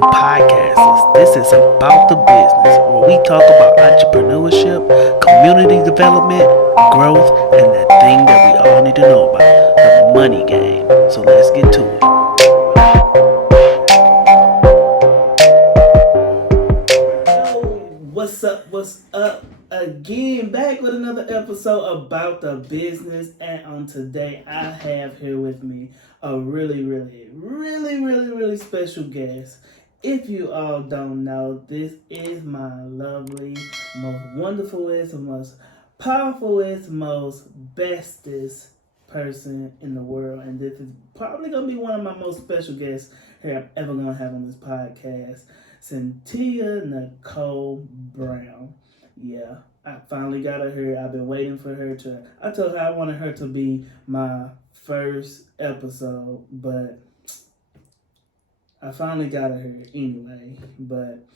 Podcasters. This is about the business where we talk about entrepreneurship, community development, growth, and that thing that we all need to know about, the money game. So let's get to it. What's up? What's up? Again, back with another episode about the business. And on today, I have here with me a really special guest. If you all don't know, this is my lovely, most wonderfulest, most powerfulest, most bestest person in the world. And this is probably going to be one of my most special guests here I'm ever going to have on this podcast. Cynthia Nicole Brown. Yeah, I finally got her here. I've been waiting for her to. I told her I wanted her to be my first episode, but I finally got her here anyway. But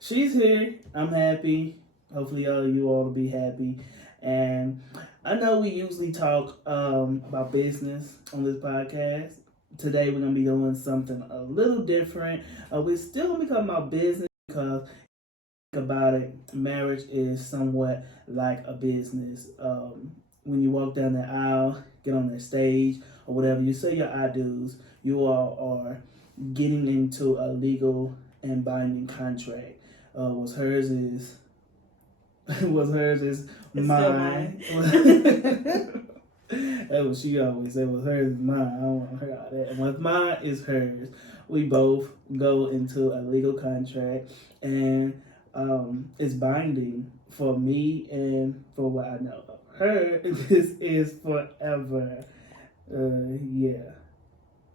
she's here. I'm happy. Hopefully, all of you all will be happy. And I know we usually talk about business on this podcast. Today we're gonna be doing something a little different. We're still gonna be talking about business because about it, marriage is somewhat like a business. When you walk down the aisle, get on that stage or whatever, you say your I do's. You all are getting into a legal and binding contract. What's hers is mine. That's what she always said. What's hers is mine. I don't want to hear all that. And what's mine is hers. We both go into a legal contract, and it's binding for me and for what I know of her. This is forever. Yeah.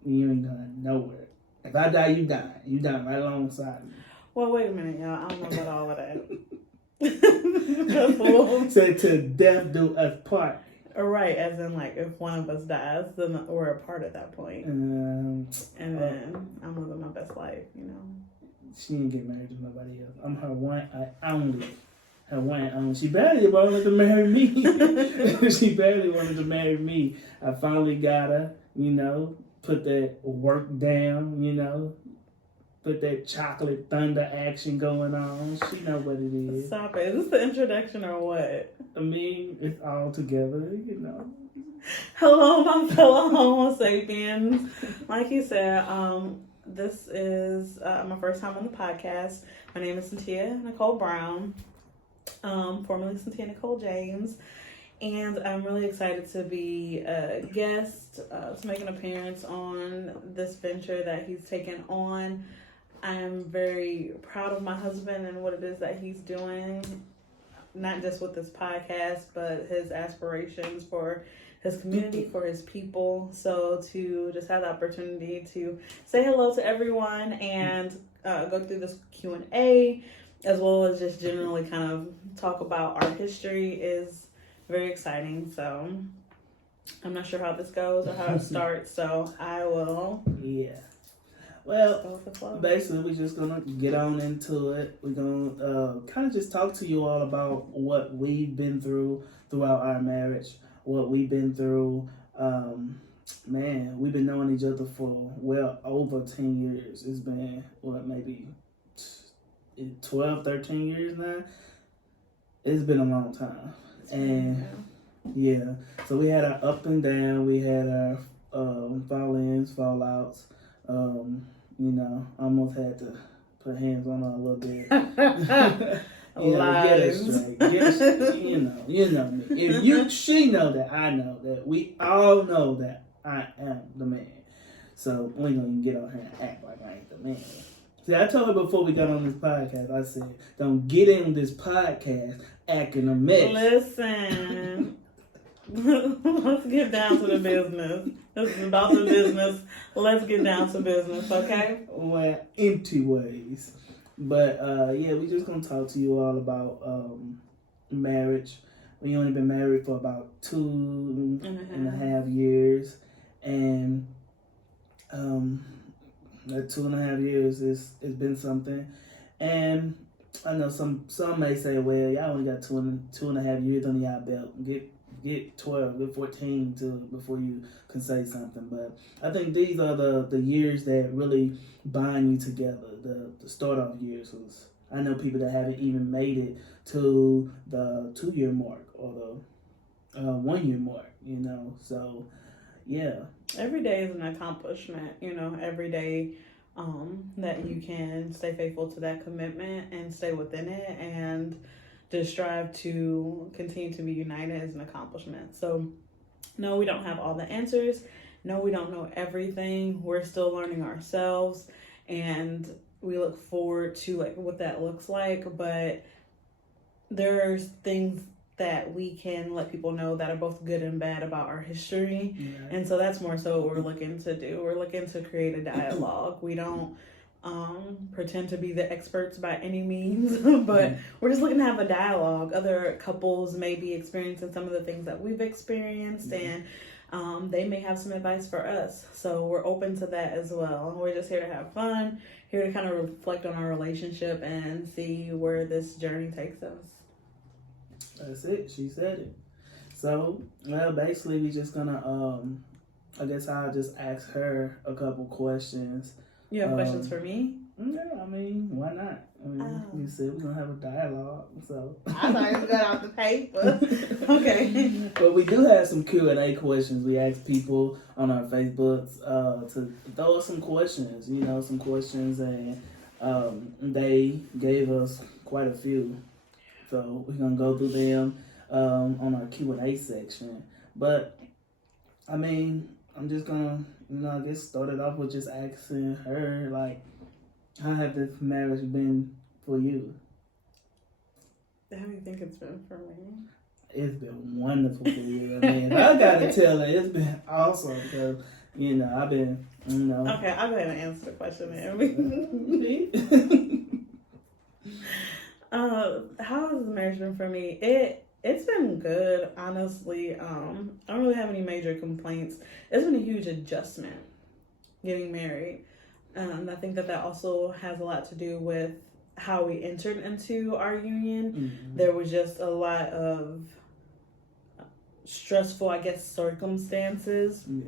You ain't going nowhere. If I die, you die. You die right alongside me. Well, wait a minute, y'all. I don't know about all of that. Say to death do us part. Right, as in like if one of us dies, then we're apart at that point. And then I'm living my best life, you know. She didn't get married to nobody else. I'm her one and only. Her one and only. She barely wanted to marry me. She barely wanted to marry me. I finally got her, put that work down, put that chocolate thunder action going on. She know what it is. Stop it. Is this the introduction or what? I mean, it's all together, Hello, my fellow Homo sapiens. Like he said, this is my first time on the podcast. My name is Cynthia Nicole Brown, formerly Cynthia Nicole James. And I'm really excited to be a guest, to make an appearance on this venture that he's taken on. I'm very proud of my husband and what it is that he's doing, not just with this podcast, but his aspirations for his community, for his people. So to just have the opportunity to say hello to everyone and go through this Q&A, as well as just generally kind of talk about our history is very exciting. So I'm not sure how this goes or how it starts, so I will... Yeah. Well, basically, we're just going to get on into it. We're going to kind of just talk to you all about what we've been through throughout our marriage, what we've been through. Man, we've been knowing each other for well over 10 years. It's been, maybe 12, 13 years now? It's been a long time. And, yeah, so we had our up and down. We had our fall-ins, fall-outs. Almost had to put hands on her a little bit. Get it straight. You know me. She know that I know that we all know that I am the man. So we ain't gonna even get on here and act like I ain't the man. See, I told her before we got on this podcast, I said, don't get in this podcast acting a mess. Listen. Let's get down to the business. This is about the business. Let's get down to business, okay? Well, empty ways. But, yeah, we just going to talk to you all about marriage. We only been married for about 2.5 years. And that 2.5 years it's been something. And I know some may say, well, y'all only got 2.5 years under y'all belt. get 12, get 14 before you can say something. But I think these are the years that really bind you together. The start off years was. I know people that haven't even made it to the 2-year mark or the 1-year mark. So yeah. Every day is an accomplishment. Every day that you can stay faithful to that commitment and stay within it and to strive to continue to be united is an accomplishment. So no, we don't have all the answers. No, we don't know everything. We're still learning ourselves, and we look forward to like what that looks like. But there's things that we can let people know that are both good and bad about our history. Yeah. And so that's more so what we're looking to do. We're looking to create a dialogue. We don't pretend to be the experts by any means, but we're just looking to have a dialogue. Other couples may be experiencing some of the things that we've experienced, and they may have some advice for us. So we're open to that as well. We're just here to have fun, here to kind of reflect on our relationship and see where this journey takes us. That's it. She said it. So, well, basically, we're just gonna, I guess I'll just ask her a couple questions. You have questions for me? Yeah, I mean, why not? You said we're gonna have a dialogue, so. I thought it was good off the paper. Okay. But we do have some Q&A questions. We asked people on our Facebooks to throw us some questions, some questions, and they gave us quite a few. So we're gonna go through them on our Q&A section. But I mean, I'm just gonna, I guess start it off with just asking her, like, how has this marriage been for you? How do you think it's been for me? It's been wonderful for you. I mean, I gotta tell her, it's been awesome because, I've been, Okay, I'll go ahead and answer the question how has the marriage been for me? It's been good, honestly. I don't really have any major complaints. It's been a huge adjustment getting married. I think that also has a lot to do with how we entered into our union. Mm-hmm. There was just a lot of stressful, I guess, circumstances. Yeah.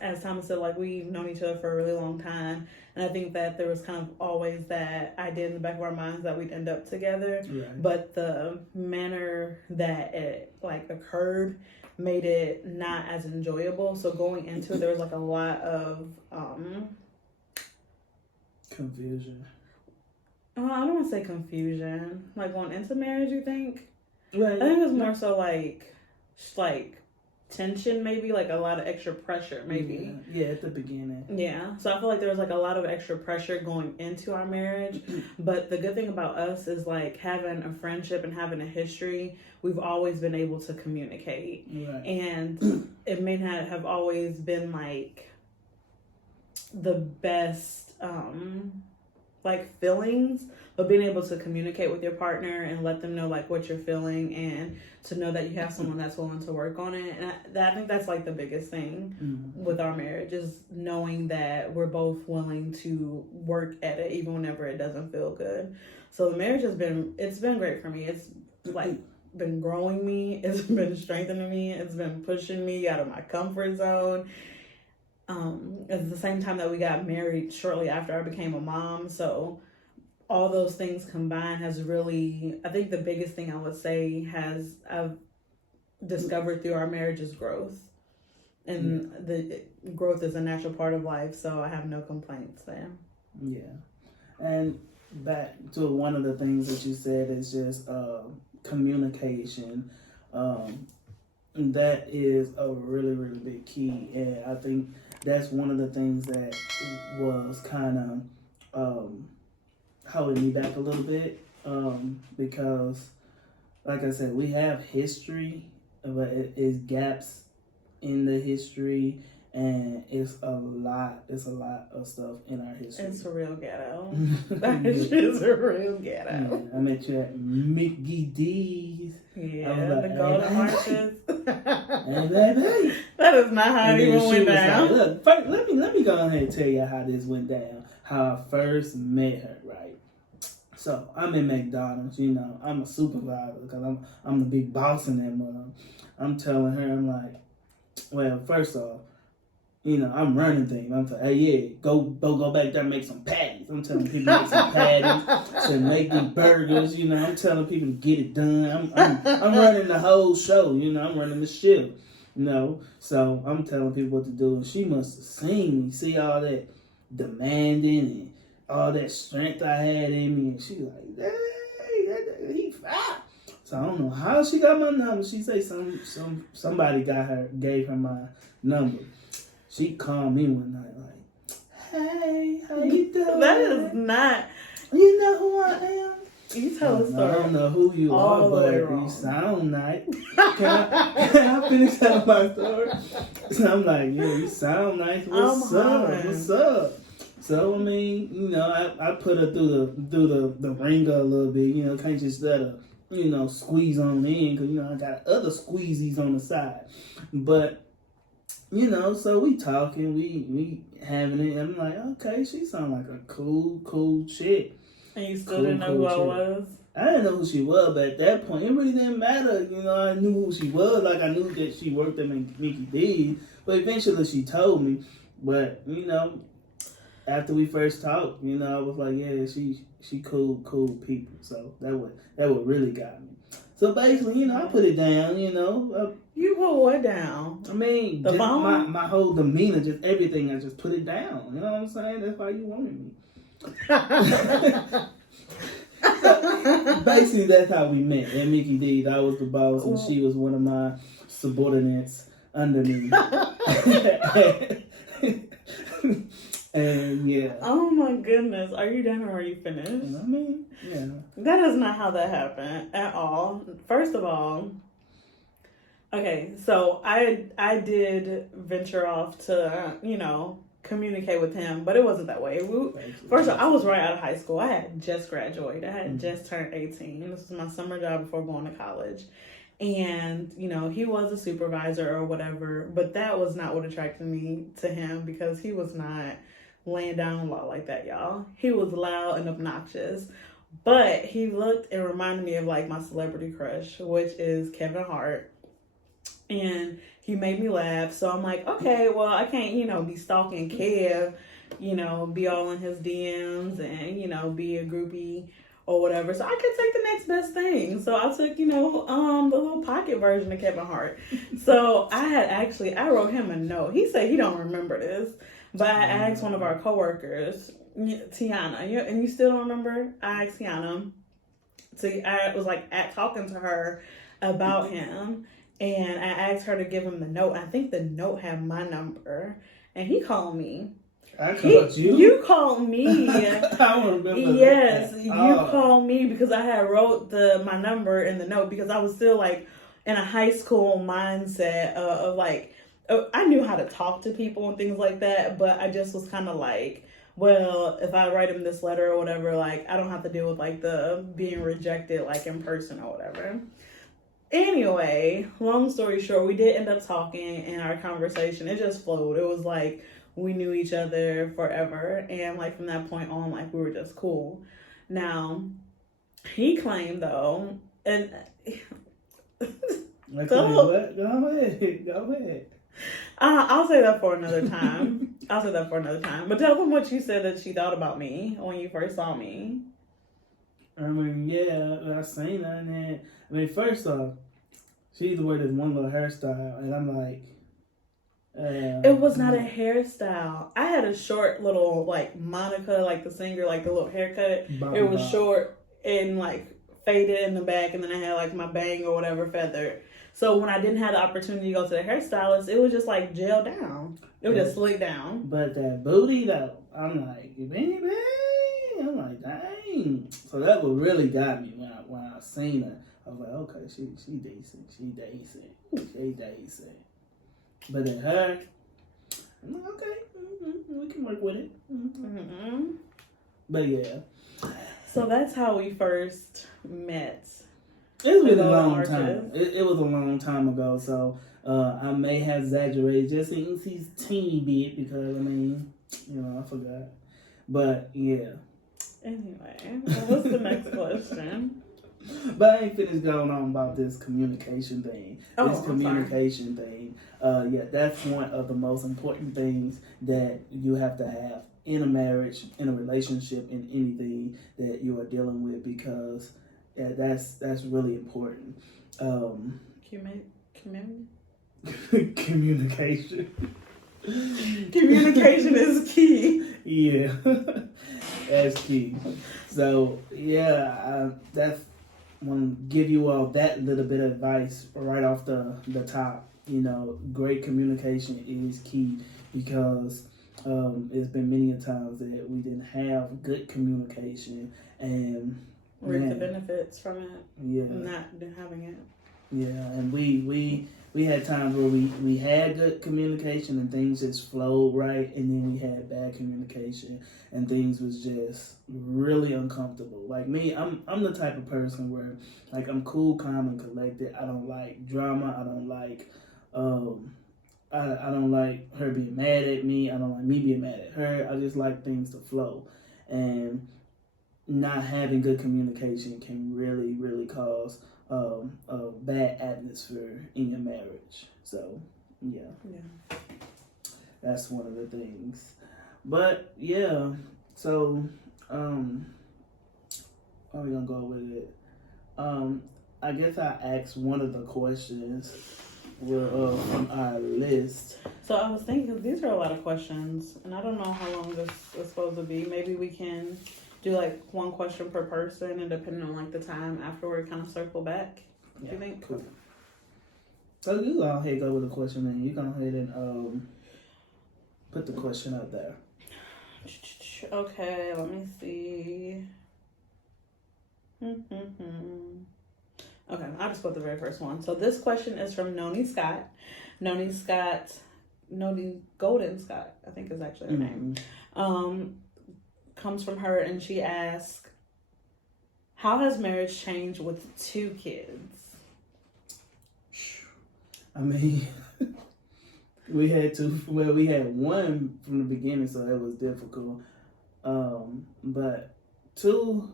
As Thomas said, like, we've known each other for a really long time. And I think that there was kind of always that idea in the back of our minds that we'd end up together. Right. But the manner that it, like, occurred made it not as enjoyable. So going into it, there was, like, a lot of confusion. I don't want to say confusion. Like, going into marriage, you think? Right. I think it was more so like tension, maybe, like a lot of extra pressure, maybe. Yeah, at the beginning. Yeah, so I feel like there was like a lot of extra pressure going into our marriage. But the good thing about us is, like, having a friendship and having a history, we've always been able to communicate. Right. And it may not have always been like the best like feelings, but being able to communicate with your partner and let them know like what you're feeling, and to know that you have someone that's willing to work on it. And I think that's like the biggest thing with our marriage, is knowing that we're both willing to work at it even whenever it doesn't feel good. So the marriage it's been great for me. It's like been growing me, it's been strengthening me, it's been pushing me out of my comfort zone. At the same time that we got married, shortly after I became a mom. So all those things combined has really, I think the biggest thing I would say I've discovered through our marriage is growth. And the growth is a natural part of life, so I have no complaints there. Yeah. And back to one of the things that you said is just communication. That is a really, really big key. And I think that's one of the things that was kind of holding me back a little bit, because, like I said, we have history, but it's gaps in the history, and it's a lot of stuff in our history. It's a real ghetto. That is a real ghetto. Yeah, I met you at Mickey D's. Yeah, the Golden Marches. Hey. That is not how it even went down. Like, look, first, let me go ahead and tell you how this went down. How I first met her, right? So I'm in McDonald's, you know, I'm a supervisor because I'm the big boss in that mother. I'm telling her, I'm like, well, first off, you know, I'm running things. I'm saying, hey, yeah, go back there and make some patties. I'm telling people to make some patties, to make these burgers. You know, I'm telling people to get it done. I'm running the whole show. You know, I'm running the shift. You know, so I'm telling people what to do. And she must have seen me, see all that demanding and all that strength I had in me. And she was like, hey, he fine. So I don't know how she got my number. She say somebody gave her my number. She called me one night like, hey, how you doing? That is not. You know who I am? You tell a story. I don't know who you all are, the way but wrong. you sound nice. Can I finish telling my story? So I'm like, yeah, you sound nice. What's up? What's up? So I mean, you know, I put her through the ringer a little bit. You know, can't just let her, you know, squeeze on in because you know I got other squeezies on the side, but. You know, so we talking, we having it. I'm like, okay, she sound like a cool chick. And you still didn't know who I was? I didn't know who she was, but at that point, it really didn't matter. You know, I knew who she was. Like, I knew that she worked at Mickey D's. But eventually she told me. But, you know, after we first talked, you know, I was like, yeah, she cool people. So that what really got me. So basically, you know, I put it down, you know. You put what down? I mean, the phone? My whole demeanor, just everything, I just put it down. You know what I'm saying? That's why you wanted me. So, basically, that's how we met at Mickey D's. I was the boss, and she was one of my subordinates under me. And yeah. Oh my goodness. Are you done or are you finished? I mean, yeah. That is not how that happened at all. First of all, okay, so I did venture off to, you know, communicate with him, but it wasn't that way. First of all, I was right out of high school. I had just graduated. I had just turned 18. This was my summer job before going to college. And, you know, he was a supervisor or whatever, but that was not what attracted me to him because he was not laying down law like that, y'all. He was loud and obnoxious, but he looked and reminded me of like my celebrity crush, which is Kevin Hart. And he made me laugh. So I'm like, okay, well, I can't, you know, be stalking Kev, you know, be all in his DMs and, you know, be a groupie or whatever. So I could take the next best thing. So I took, you know, the little pocket version of Kevin Hart. So I wrote him a note. He said he don't remember this, but I asked one of our coworkers, Tiana, and you still don't remember? I asked Tiana. So I was like talking to her about him, and I asked her to give him the note. I think the note had my number, and he called me. I called you? You called me. I don't remember. Yes, you called me because I had wrote my number in the note because I was still like in a high school mindset of like, I knew how to talk to people and things like that, but I just was kind of like, well, if I write him this letter or whatever, like I don't have to deal with like the being rejected like in person or whatever. Anyway, long story short, we did end up talking and our conversation, it just flowed. It was like we knew each other forever, and like from that point on, like we were just cool. Now, he claimed though, and Go ahead. I'll say that for another time. But tell them what you said that she thought about me when you first saw me. I mean, yeah, I seen her, and then, I mean, first off, she used to wear this one little hairstyle, and I'm like, it was not a hairstyle. I had a short little, like, Monica, like the singer, like the little haircut. It was short and, like, faded in the back, and then I had, like, my bang or whatever feathered. So when I didn't have the opportunity to go to the hairstylist, it was just, like, gel down. It was just slick down. But that booty, though, I'm like, baby. I'm like, dang. So that what really got me when I seen her. I was like, okay, she decent. But in her, I'm like, okay, we can work with it. But yeah. So that's how we first met. It was a long time. It was a long time ago. So I may have exaggerated just a teeny bit because I mean, you know, I forgot. But yeah. Anyway, what's the next question? But I ain't finished going on about this communication thing. Oh, This communication thing. Yeah, that's one of the most important things that you have to have in a marriage, in a relationship, in anything that you are dealing with, because that's really important. Communication. Communication is key. Yeah, that's key. So yeah, that's want to give you all that little bit of advice right off the top. You know, great communication is key, because it's been many a times that we didn't have good communication and reap the benefits from it. Yeah, not having it. Yeah, and we had times where we had good communication and things just flowed right, and then we had bad communication and things was just really uncomfortable. Like me, I'm the type of person where, like, I'm cool, calm, and collected. I don't like drama. I don't like I don't like her being mad at me. I don't like me being mad at her. I just like things to flow, and not having good communication can really, really cause a bad atmosphere in your marriage. So, yeah. That's one of the things. But, yeah, so, how are we going to go with it? I guess I asked one of the questions on our list. So I was thinking, these are a lot of questions, and I don't know how long this is supposed to be. Maybe we can do like one question per person, and depending on like the time afterward, kind of circle back. Do you think? Cool. So you go ahead and go with the question, and you go ahead and put the question up there. Okay, let me see. Okay, I'll just put the very first one. So this question is from Noni Scott. Noni Golden Scott, I think is actually her name. Comes from her, and she asks, how has marriage changed with 2 kids? I mean, we had one from the beginning, so that was difficult. But 2,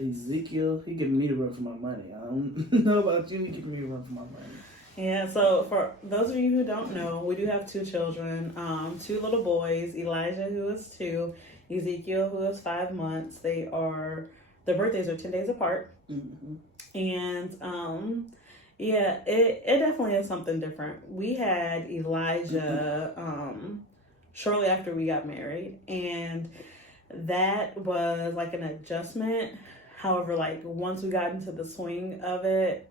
Ezekiel, he giving me the run for my money. I don't know about you, he giving me the run for my money. Yeah, so for those of you who don't know, we do have 2 children, 2 little boys, Elijah, who is 2, Ezekiel, who is 5 months. Their birthdays are 10 days apart. Mm-hmm. And, yeah, it definitely is something different. We had Elijah, shortly after we got married, and that was like an adjustment. However, like once we got into the swing of it,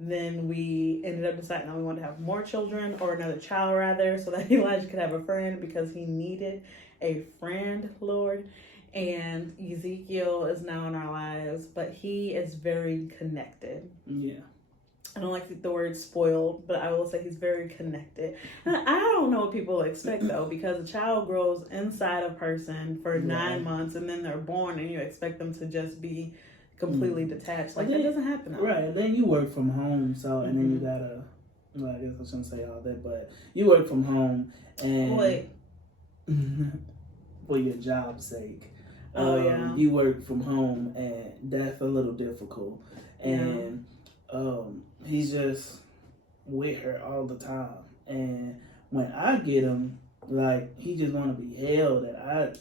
then we ended up deciding that we wanted to have more children, or another child rather, so that Elijah could have a friend, because he needed a friend, Lord. And Ezekiel is now in our lives, but he is very connected. Yeah. I don't like the word spoiled, but I will say he's very connected. And I don't know what people expect, though, because a child grows inside a person for 9 months, and then they're born, and you expect them to just be completely detached. Like, that doesn't happen. Right, and then you work from home, so, and then you gotta, well, I guess I shouldn't say all that, but you work from home, and for your job's sake. You work from home, and that's a little difficult. And he's just with her all the time. And when I get him, like, he just want to be held. And I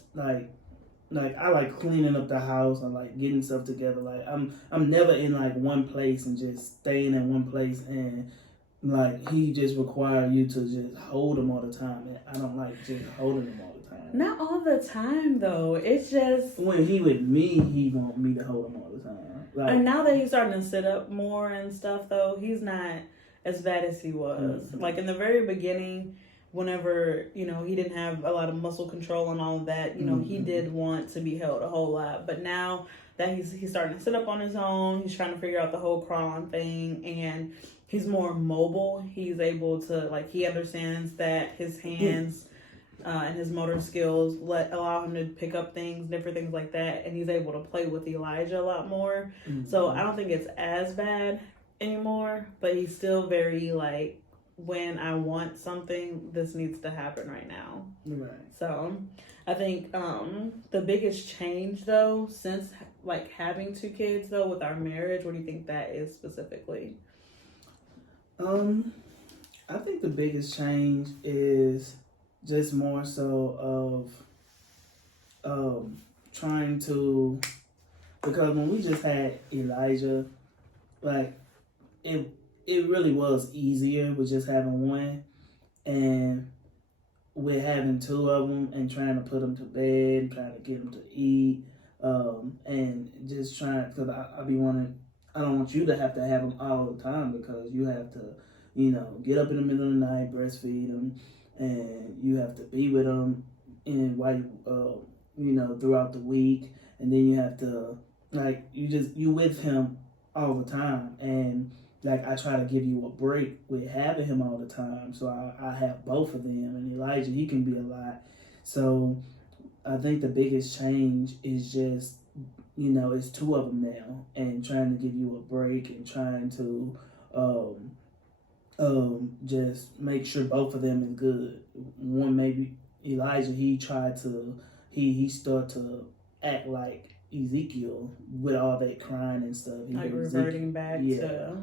like cleaning up the house. I like getting stuff together. Like, I'm never in like one place and just staying in one place. And like, he just require you to just hold him all the time. And I don't like just holding him all the time. Not all the time, though. It's just when he with me, he want me to hold him all the time. Like, and now that he's starting to sit up more and stuff, though, he's not as bad as he was. Mm-hmm. Like in the very beginning, whenever he didn't have a lot of muscle control and all of that, he did want to be held a whole lot. But now that he's starting to sit up on his own, he's trying to figure out the whole crawling thing, and he's more mobile. He's able to he understands that his hands. And his motor skills allow him to pick up things, different things like that, and he's able to play with Elijah a lot more. Mm-hmm. So I don't think it's as bad anymore, but he's still very when I want something, this needs to happen right now. Right. So I think the biggest change though, since like having 2 kids though with our marriage, what do you think that is specifically? I think the biggest change is just more so of trying to, because when we just had Elijah, like it really was easier with just having one, and with having 2 of them and trying to put them to bed, trying to get them to eat, and just trying, because I be wanting, I don't want you to have them all the time, because you have to, get up in the middle of the night, breastfeed them, and you have to be with them and while throughout the week, and then you have to, like, you with him all the time, and like I try to give you a break with having him all the time, so I have both of them. And Elijah, he can be a lot, so I think the biggest change is just, it's 2 of them now, and trying to give you a break and trying to just make sure both of them is good. One, maybe Elijah, he started to act like Ezekiel with all that crying and stuff. Like reverting back to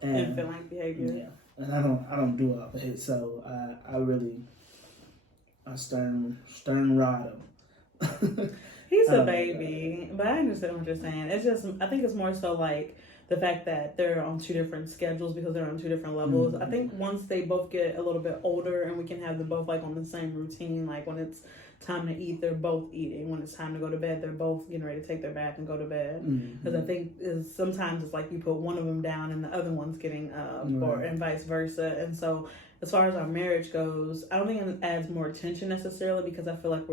infant-like behavior. Yeah, and I don't do all that, so I stern rod him. He's a baby, but I understand what you're saying. It's just, I think it's more so like the fact that they're on 2 different schedules because they're on 2 different levels. I think once they both get a little bit older and we can have them both like on the same routine, like when it's time to eat, they're both eating. When it's time to go to bed, they're both getting ready to take their bath and go to bed. Because I think sometimes it's like you put one of them down and the other one's getting up, and vice versa. And so as far as our marriage goes, I don't think it adds more tension necessarily, because I feel like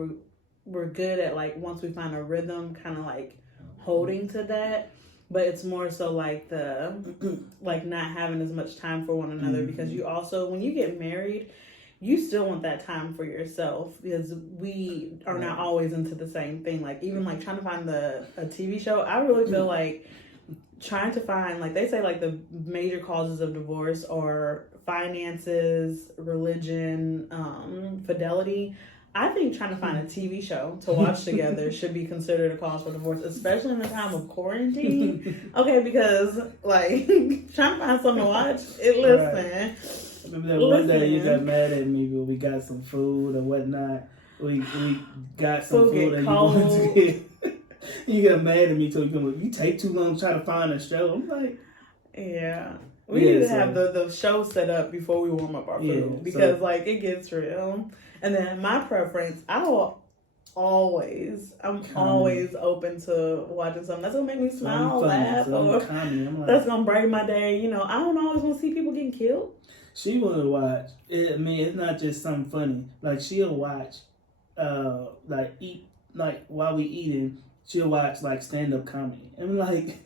we're good at, like, once we find a rhythm, kind of like holding to that. But it's more so like the like not having as much time for one another, because you also, when you get married, you still want that time for yourself, because we are not always into the same thing. Like, even like trying to find a TV show, I really feel like trying to find, like they say, like the major causes of divorce are finances, religion, fidelity. I think trying to find a TV show to watch together should be considered a cause for divorce, especially in the time of quarantine. Okay, because like trying to find something to watch, listen. Remember that one day you got mad at me when we got some food or whatnot. We got some food and you wanted to get. You got mad at me too. You take too long trying to find a show. I'm like, yeah. We need to have the show set up before we warm up our food, because like it gets real. And then my preference, I'm always open to watching something that's gonna make me smile, laugh, or that's gonna brighten my day. I don't always want to see people getting killed. She wanna watch. I mean, it's not just something funny. Like, she'll watch, while we eating, she'll watch like stand-up comedy. I'm like,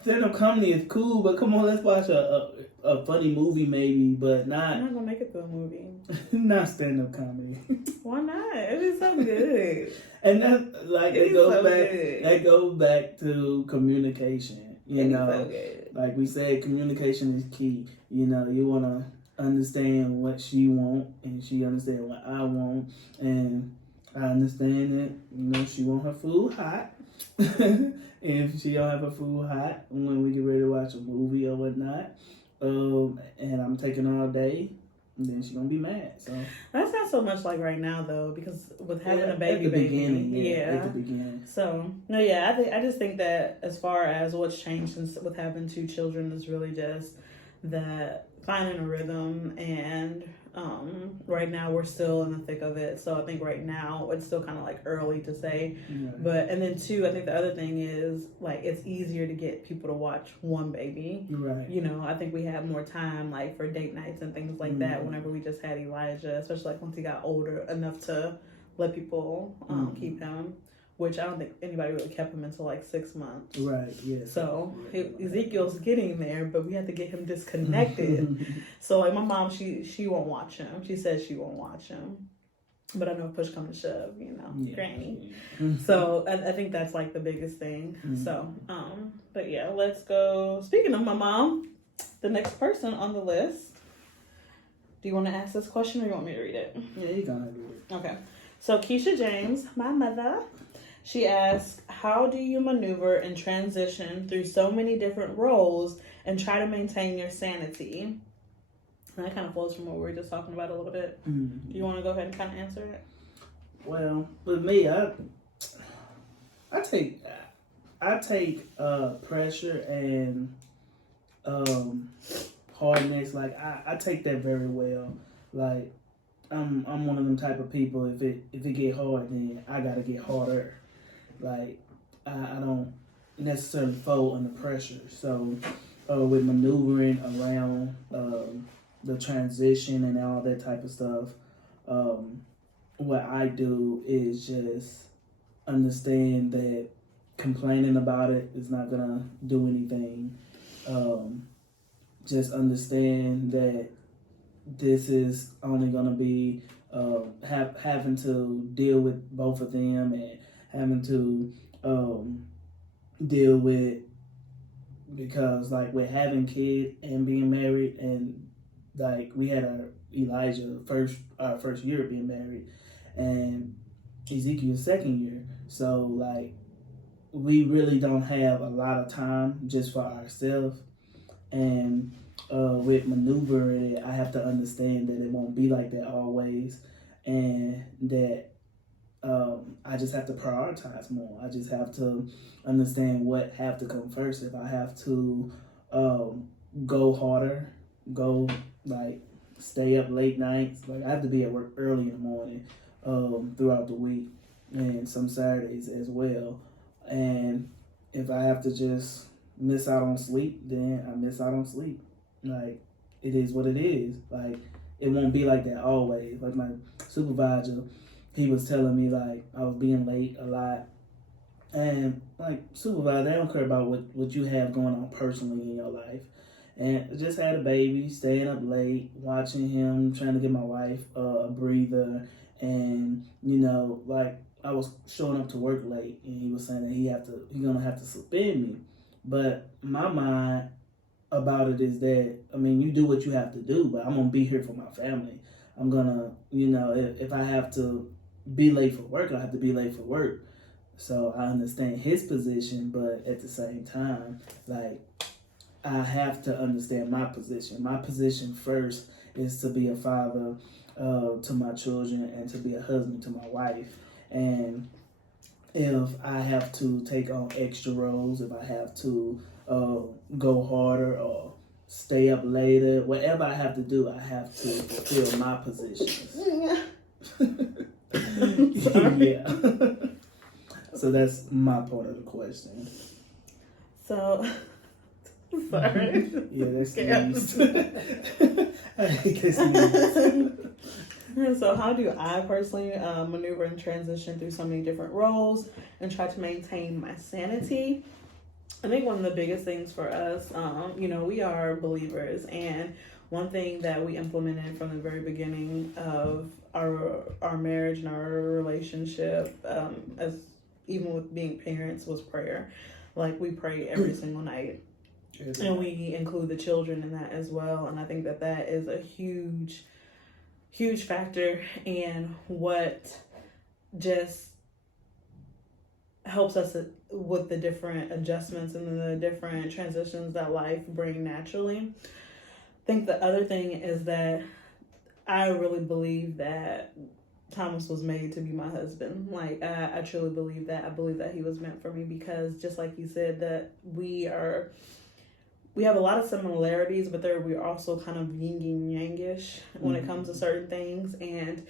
stand-up comedy is cool, but come on, let's watch a funny movie maybe, but not. I'm not gonna make it to a movie. Not stand-up comedy. Why not? It is so good. And that, like, that goes back to communication. So like we said, communication is key. You wanna understand what she want, and she understand what I want, and I understand that she want her food hot. If she don't have her food hot when we get ready to watch a movie or whatnot, and I'm taking all day, then she's gonna be mad. So that's not so much like right now though, because with having a baby, at the beginning. So no, I just think that as far as what's changed since with having 2 children is really just that finding a rhythm, and right now we're still in the thick of it. So I think right now it's still kind of like early to say, but and then 2, I think the other thing is like it's easier to get people to watch one baby. Right. I think we have more time like for date nights and things like that whenever we just had Elijah, especially like once he got older enough to let people keep him. Which I don't think anybody really kept him until like 6 months. Right, yeah. So Ezekiel's getting there, but we have to get him disconnected. So like my mom, she won't watch him. She says she won't watch him. But I know if push come to shove, granny. So I think that's like the biggest thing. So, but yeah, let's go. Speaking of my mom, the next person on the list. Do you want to ask this question or you want me to read it? Yeah, you gotta do it. Okay. So Keisha James, my mother, she asked, how do you maneuver and transition through so many different roles and try to maintain your sanity? And that kind of flows from what we were just talking about a little bit. Mm-hmm. Do you want to go ahead and kind of answer it? Well, with me, I take pressure and hardness. Like I take that very well. Like I'm one of them type of people. If it get hard, then I gotta get harder. Like I don't necessarily fold under pressure. So with maneuvering around the transition and all that type of stuff, what I do is just understand that complaining about it is not gonna do anything. Just understand that this is only gonna be having to deal with both of them and having to deal with, because like with having kids and being married, and like we had our first year of being married, and Ezekiel's second year. So like we really don't have a lot of time just for ourselves. And with maneuvering, I have to understand that it won't be like that always, and that I just have to prioritize more. I just have to understand what have to come first. If I have to go harder, go like stay up late nights, like I have to be at work early in the morning throughout the week, and some Saturdays as well. And if I have to just miss out on sleep, then I miss out on sleep. Like, it is what it is. Like, it won't be like that always. Like, my supervisor, he was telling me, like, I was being late a lot. And, like, supervisor, they don't care about what you have going on personally in your life. And I just had a baby, staying up late, watching him, trying to get my wife a breather. And, you know, like, I was showing up to work late, and he was saying that he's gonna have to suspend me. But my mind about it is that, I mean, you do what you have to do, but I'm gonna be here for my family. I'm gonna, you know, if I have to be late for work, I have to be late for work. So I understand his position, but at the same time, like, I have to understand my position. My position first is to be a father to my children and to be a husband to my wife. And if I have to take on extra roles, if I have to go harder or stay up later, whatever I have to do, I have to fulfill my positions. Yeah. So that's my part of the question. So, sorry. Yeah, that's sneezed. I hate that sneeze. So how do I personally maneuver and transition through so many different roles and try to maintain my sanity? I think one of the biggest things for us, you know, we are believers, and one thing that we implemented from the very beginning of our marriage and our relationship, as even with being parents, was prayer. Like, we pray every single night. And we include the children in that as well. And I think that is a huge factor in what just helps us with the different adjustments and the different transitions that life bring naturally. I think the other thing is that I really believe that Thomas was made to be my husband. Like, I truly believe that. I believe that he was meant for me, because just like you said, that we have a lot of similarities, but we're also kind of yin and yangish when it comes to certain things. And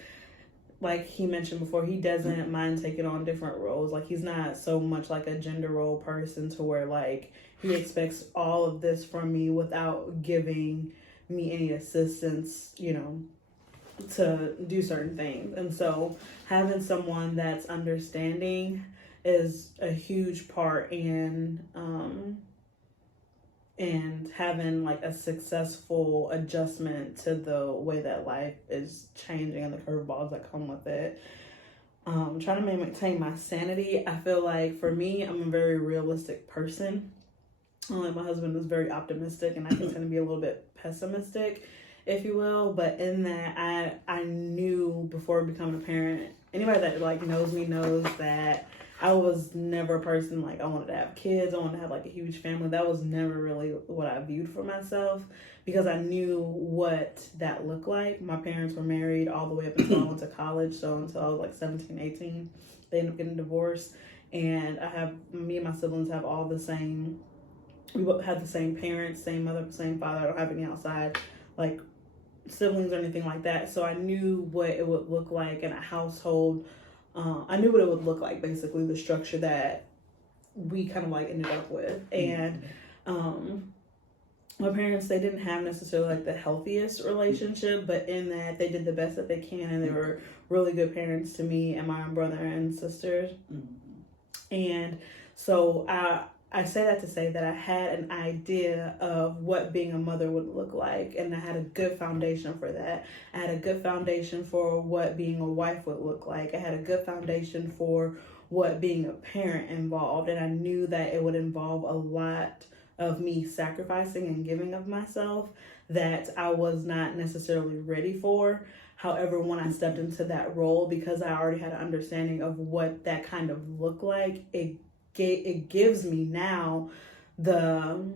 like he mentioned before, he doesn't mind taking on different roles. Like, he's not so much like a gender role person to where like he expects all of this from me without giving me any assistance, you know, to do certain things. And so having someone that's understanding is a huge part in and having like a successful adjustment to the way that life is changing and the curveballs that come with it. Trying to maintain my sanity. I feel like for me, I'm a very realistic person. Like, my husband is very optimistic, and I can tend to be a little bit pessimistic, if you will. But in that, I knew before becoming a parent, anybody that like knows me knows that I was never a person like I wanted to have kids. I wanted to have like a huge family. That was never really what I viewed for myself because I knew what that looked like. My parents were married all the way up until I went to college. So until I was like 17, 18, they ended up getting divorced. And me and my siblings have all the same, we have the same parents, same mother, same father. I don't have any outside like siblings or anything like that. So I knew what it would look like in a household. I knew what it would look like, basically, the structure that we kind of like ended up with. And my parents, they didn't have necessarily like the healthiest relationship, but in that they did the best that they can, and they were really good parents to me and my brother and sisters. And so I say that to say that I had an idea of what being a mother would look like, and I had a good foundation for that. I had a good foundation for what being a wife would look like. I had a good foundation for what being a parent involved, and I knew that it would involve a lot of me sacrificing and giving of myself that I was not necessarily ready for. However, when I stepped into that role, because I already had an understanding of what that kind of looked like, it gives me now the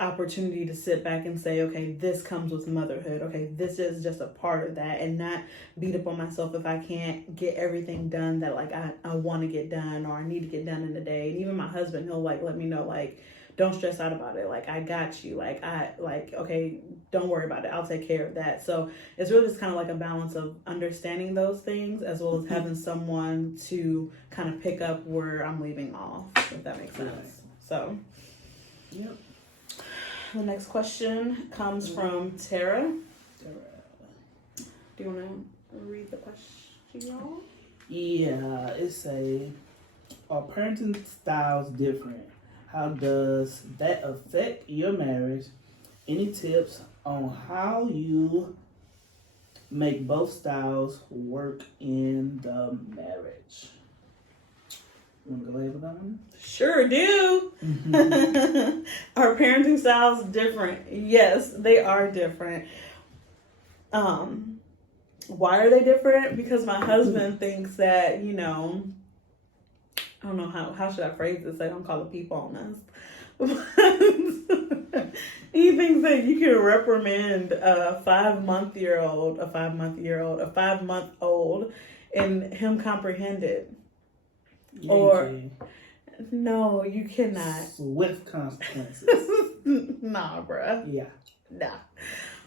opportunity to sit back and say, okay, this comes with motherhood. Okay, this is just a part of that, and not beat up on myself if I can't get everything done that like I want to get done or I need to get done in the day. And even my husband, he'll like let me know like, don't stress out about it. Like, I got you. Okay, don't worry about it. I'll take care of that. So it's really just kind of like a balance of understanding those things as well as having someone to kind of pick up where I'm leaving off, if that makes sense. Right. So, yep. The next question comes from Tara. Do you want to read the question, y'all? Yeah, are parenting styles different? How does that affect your marriage? Any tips on how you make both styles work in the marriage? You want to go ahead with that one? Sure do. Are parenting styles different? Yes, they are different. Why are they different? Because my husband thinks that, I don't know how should I phrase this. I don't call the people on us. He thinks that you can reprimand a 5-month-old, and him comprehend it. No, you cannot. Swift consequences. Nah, bruh. Yeah. Nah.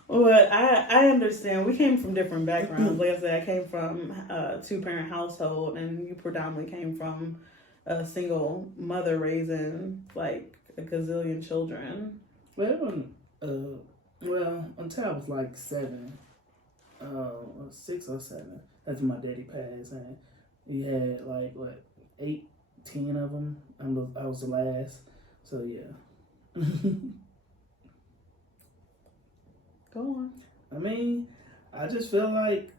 But I understand. We came from different backgrounds. Like I said, I came from a 2-parent household, and you predominantly came from a single mother raising like a gazillion children. Well, until I was like 7, 6 or 7. That's when my daddy passed, and we had like 8, 10 of them. I was the last, so yeah. Go on. I mean, I just feel like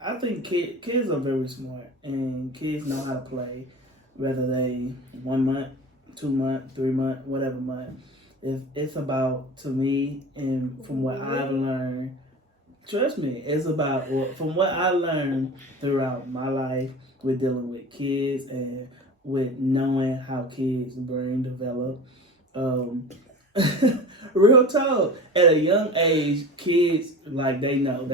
I think kids are very smart, and kids know how to play, whether they 1 month, 2 month, 3 month, whatever month. If it's about, to me, and from what I've learned, trust me, it's about, from what I learned throughout my life with dealing with kids and with knowing how kids' brain develop. Real talk, at a young age, kids they know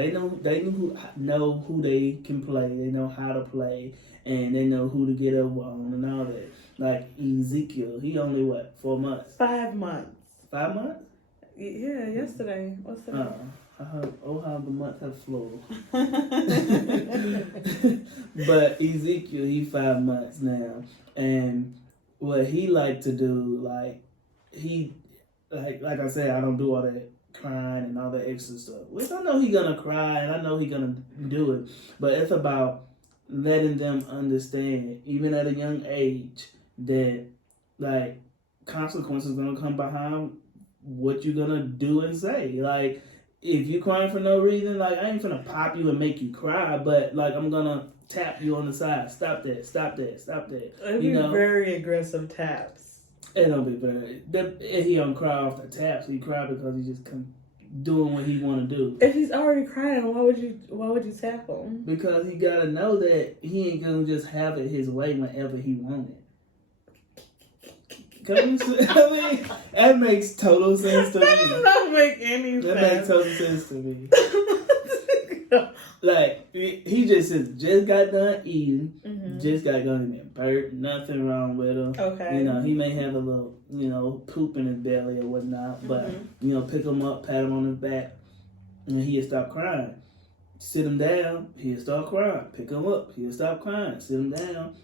who they can play. They know how to play, and they know who to get over on and all that. Like Ezekiel, he only 4 months? 5 months. 5 months? Yeah, yesterday. What's that? How the month have flown. But Ezekiel, he 5 months now, and what he like to do, like I said, I don't do all that crying and all that extra stuff. Which I know he gonna cry and I know he gonna do it, but it's about letting them understand, even at a young age, that consequences gonna come behind what you're gonna do and say. Like, if you crying for no reason, I ain't finna pop you and make you cry, but I'm gonna tap you on the side. Stop that. Stop that. Stop that. It'd be very aggressive taps. It don't be very. If he don't cry off the taps, he cry because he just doing what he want to do. If he's already crying, why would you tap him? Because he gotta know that he ain't gonna just have it his way whenever he want it. I mean, that makes total sense to me. That does not make any sense. That makes total sense to me. Like, he just got done eating, just got done eating burp, nothing wrong with him. Okay. You know, he may have a little, poop in his belly or whatnot, but, pick him up, pat him on his back, and he'll stop crying. Sit him down, he'll start crying. Pick him up, he'll stop crying. Sit him down,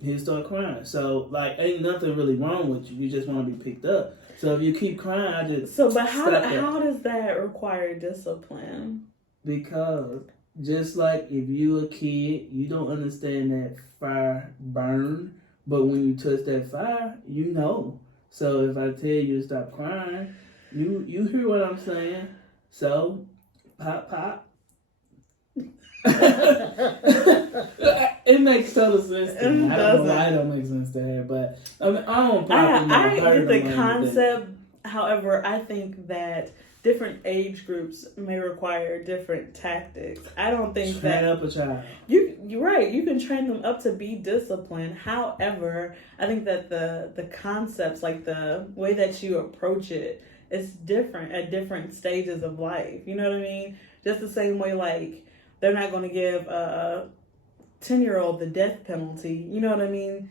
he'll start crying. So, like, ain't nothing really wrong with you. You just want to be picked up. So, if you keep crying, I just but how does that require discipline? Because just like if you a kid, you don't understand that fire burn, but when you touch that fire, you know. So if I tell you to stop crying, you hear what I'm saying. So pop. It makes total sense to me. I don't know why it don't make sense to her, but I mean, I don't pop. I get the concept. However, I think that different age groups may require different tactics. I don't think train up a child. You're right. You can train them up to be disciplined. However, I think that the concepts, like the way that you approach it, is different at different stages of life. You know what I mean? Just the same way, like, they're not going to give a 10-year-old the death penalty. You know what I mean?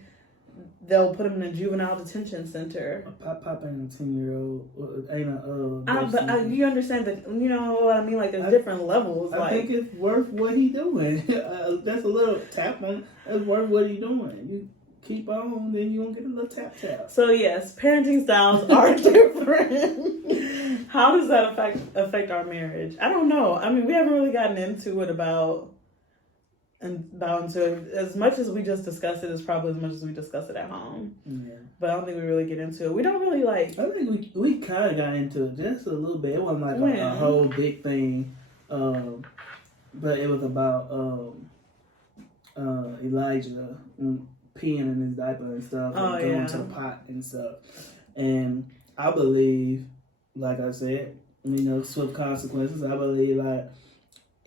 They'll put him in a juvenile detention center. Pop ain't a 10-year-old. Ain't a. But you understand that? You know what I mean? Like, there's different levels. I think it's worth what he doing. That's a little tap on. That's worth what he doing. You keep on, then you gonna get a little tap. So yes, parenting styles are different. How does that affect our marriage? I don't know. I mean, we haven't really gotten into it as much as we just discussed it is probably as much as we discuss it at home. Yeah. But I don't think we really get into it. We don't really like. I think we kind of got into it just a little bit. It wasn't like a whole big thing, but it was about Elijah peeing in his diaper and stuff, and going to the pot and stuff. And I believe, like I said, swift consequences. I believe like.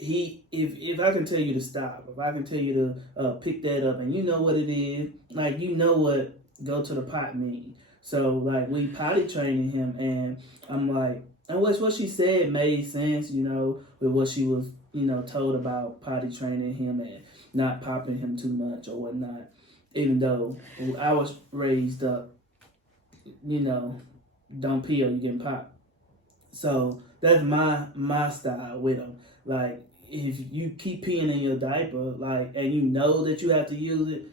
If I can tell you to stop, if I can tell you to pick that up, and you know what it is, like you know what go to the pot mean. So like we potty training him, and I'm like, and what she said made sense, with what she was, told about potty training him and not popping him too much or whatnot. Even though I was raised up, don't pee or you getting popped. So that's my style with him. Like, if you keep peeing in your diaper, like, and you know that you have to use it,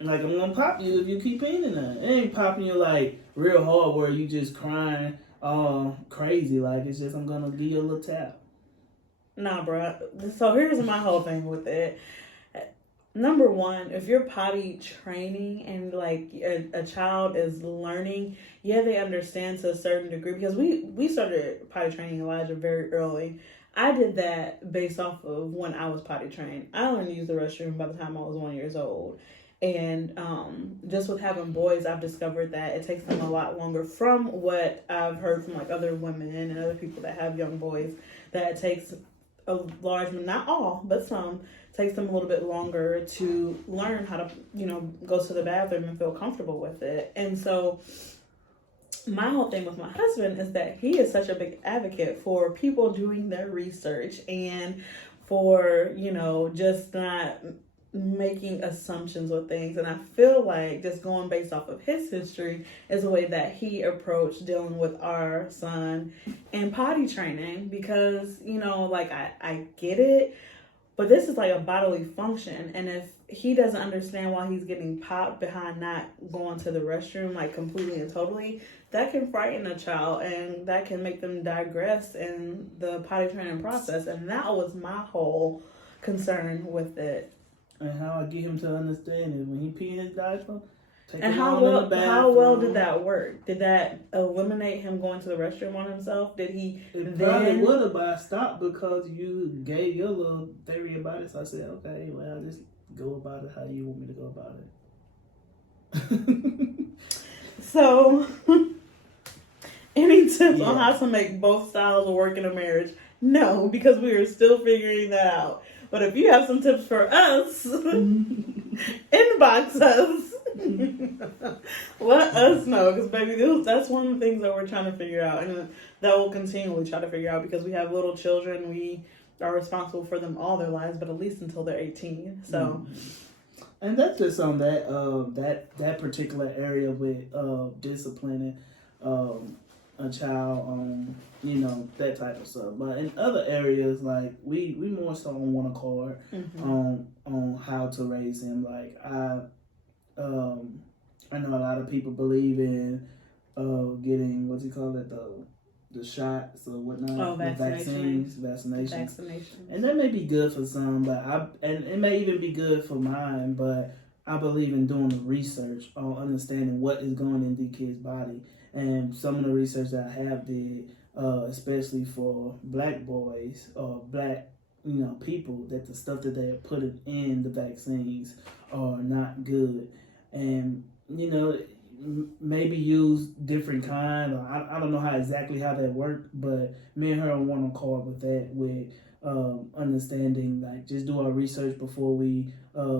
like, I'm gonna pop you if you keep peeing in there. It ain't popping you, like, real hard where you just crying all crazy. Like, it's just, I'm gonna give you a little tap. Nah, bro. So here's my whole thing with it. Number one, if you're potty training and like a child is learning, they understand to a certain degree, because we started potty training Elijah very early. I did that based off of when I was potty trained. I learned to use the restroom by the time I was 1 year old. And just with having boys, I've discovered that it takes them a lot longer, from what I've heard from like other women and other people that have young boys, that it takes a large, not all, but some, takes them a little bit longer to learn how to, go to the bathroom and feel comfortable with it. And so my whole thing with my husband is that he is such a big advocate for people doing their research and for, just not making assumptions with things. And I feel like just going based off of his history is the way that he approached dealing with our son and potty training, because, I get it, but this is like a bodily function. And if he doesn't understand why he's getting popped behind not going to the restroom, like completely and totally, that can frighten a child and that can make them digress in the potty training process. And that was my whole concern with it. And how I get him to understand it when he pee in his diaper. And how well did that work? Did that eliminate him going to the restroom on himself? Did he? It probably would have, but I stopped because you gave your little theory about it. So I said, okay, well, just go about it how you want me to go about it. So Any tips on how to make both styles work in a marriage? No, because we are still figuring that out. But if you have some tips for us, inbox us. Let us know, because baby, that's one of the things that we're trying to figure out, and that we'll continually try to figure out, because we have little children. We are responsible for them all their lives, but at least until they're 18. So, and that's just on that particular area with disciplining a child on that type of stuff. But in other areas, like we more so on one accord on how to raise him. Like I know a lot of people believe in getting the shots or whatnot, vaccinations, and that may be good for some, and it may even be good for mine. But I believe in doing the research on understanding what is going into the kid's body, and some of the research that I have did, especially for black boys or black people, that the stuff that they're putting in the vaccines are not good, and maybe use different kind, or I don't know exactly how that worked, but me and her are one accord with that, with understanding, like, just do our research before we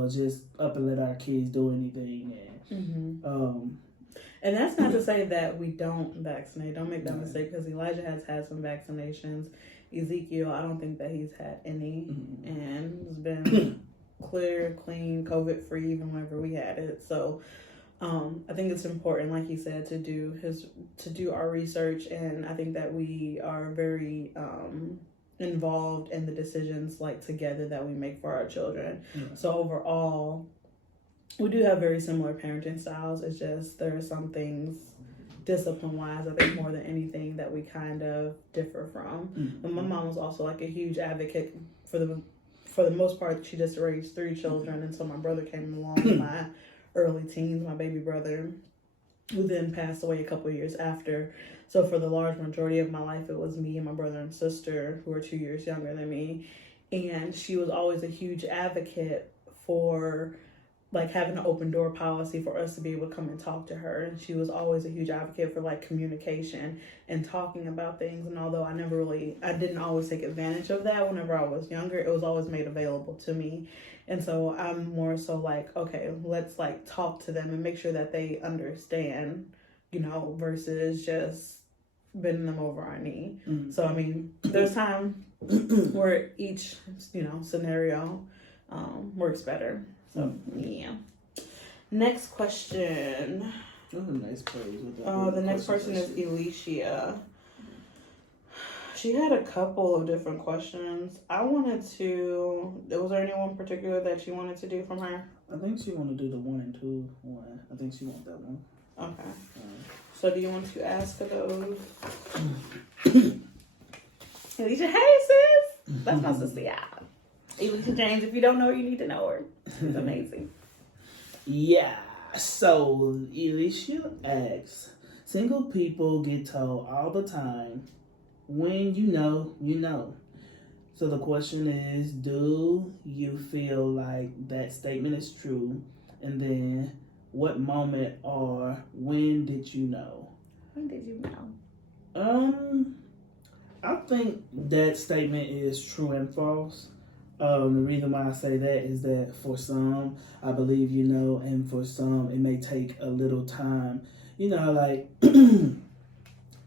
just up and let our kids do anything. And that's not to say that we don't vaccinate. Don't make that mistake, because Elijah has had some vaccinations. Ezekiel, I don't think that he's had any, and has been clear, clean, COVID-free even whenever we had it. So I think it's important, like he said, to do our research, and I think that we are very involved in the decisions, like, together, that we make for our children. So overall, we do have very similar parenting styles. It's just there are some things, discipline-wise, I think more than anything, that we kind of differ from. But my mom was also like a huge advocate for the most part. She just raised 3 children, and so my brother came along in my early teens, my baby brother, who then passed away a couple of years after. So for the large majority of my life, it was me and my brother and sister, who are 2 years younger than me. And she was always a huge advocate for, like, having an open door policy for us to be able to come and talk to her. And she was always a huge advocate for, like, communication and talking about things. And although I didn't always take advantage of that whenever I was younger, it was always made available to me. And so I'm more so like, okay, let's, like, talk to them and make sure that they understand, versus just bending them over our knee. So, I mean, there's time where each, scenario works better. So, yeah. Next question. Nice pose. The next person is Alicia. She had a couple of different questions. Was there anyone particular that you wanted to do from her? I think she wanted to do the 1 and 2 one. I think she wanted that one. Okay. So do you want to ask her those? Alicia, hey sis! That's my sister, yeah. Alicia James, if you don't know her, you need to know her. She's amazing. Yeah. So Alicia asks, single people get told all the time, when you know. So the question is, do you feel like that statement is true? And then what moment or when did you know? When did you know? I think that statement is true and false. The reason why I say that is that for some, I believe and for some, it may take a little time. Like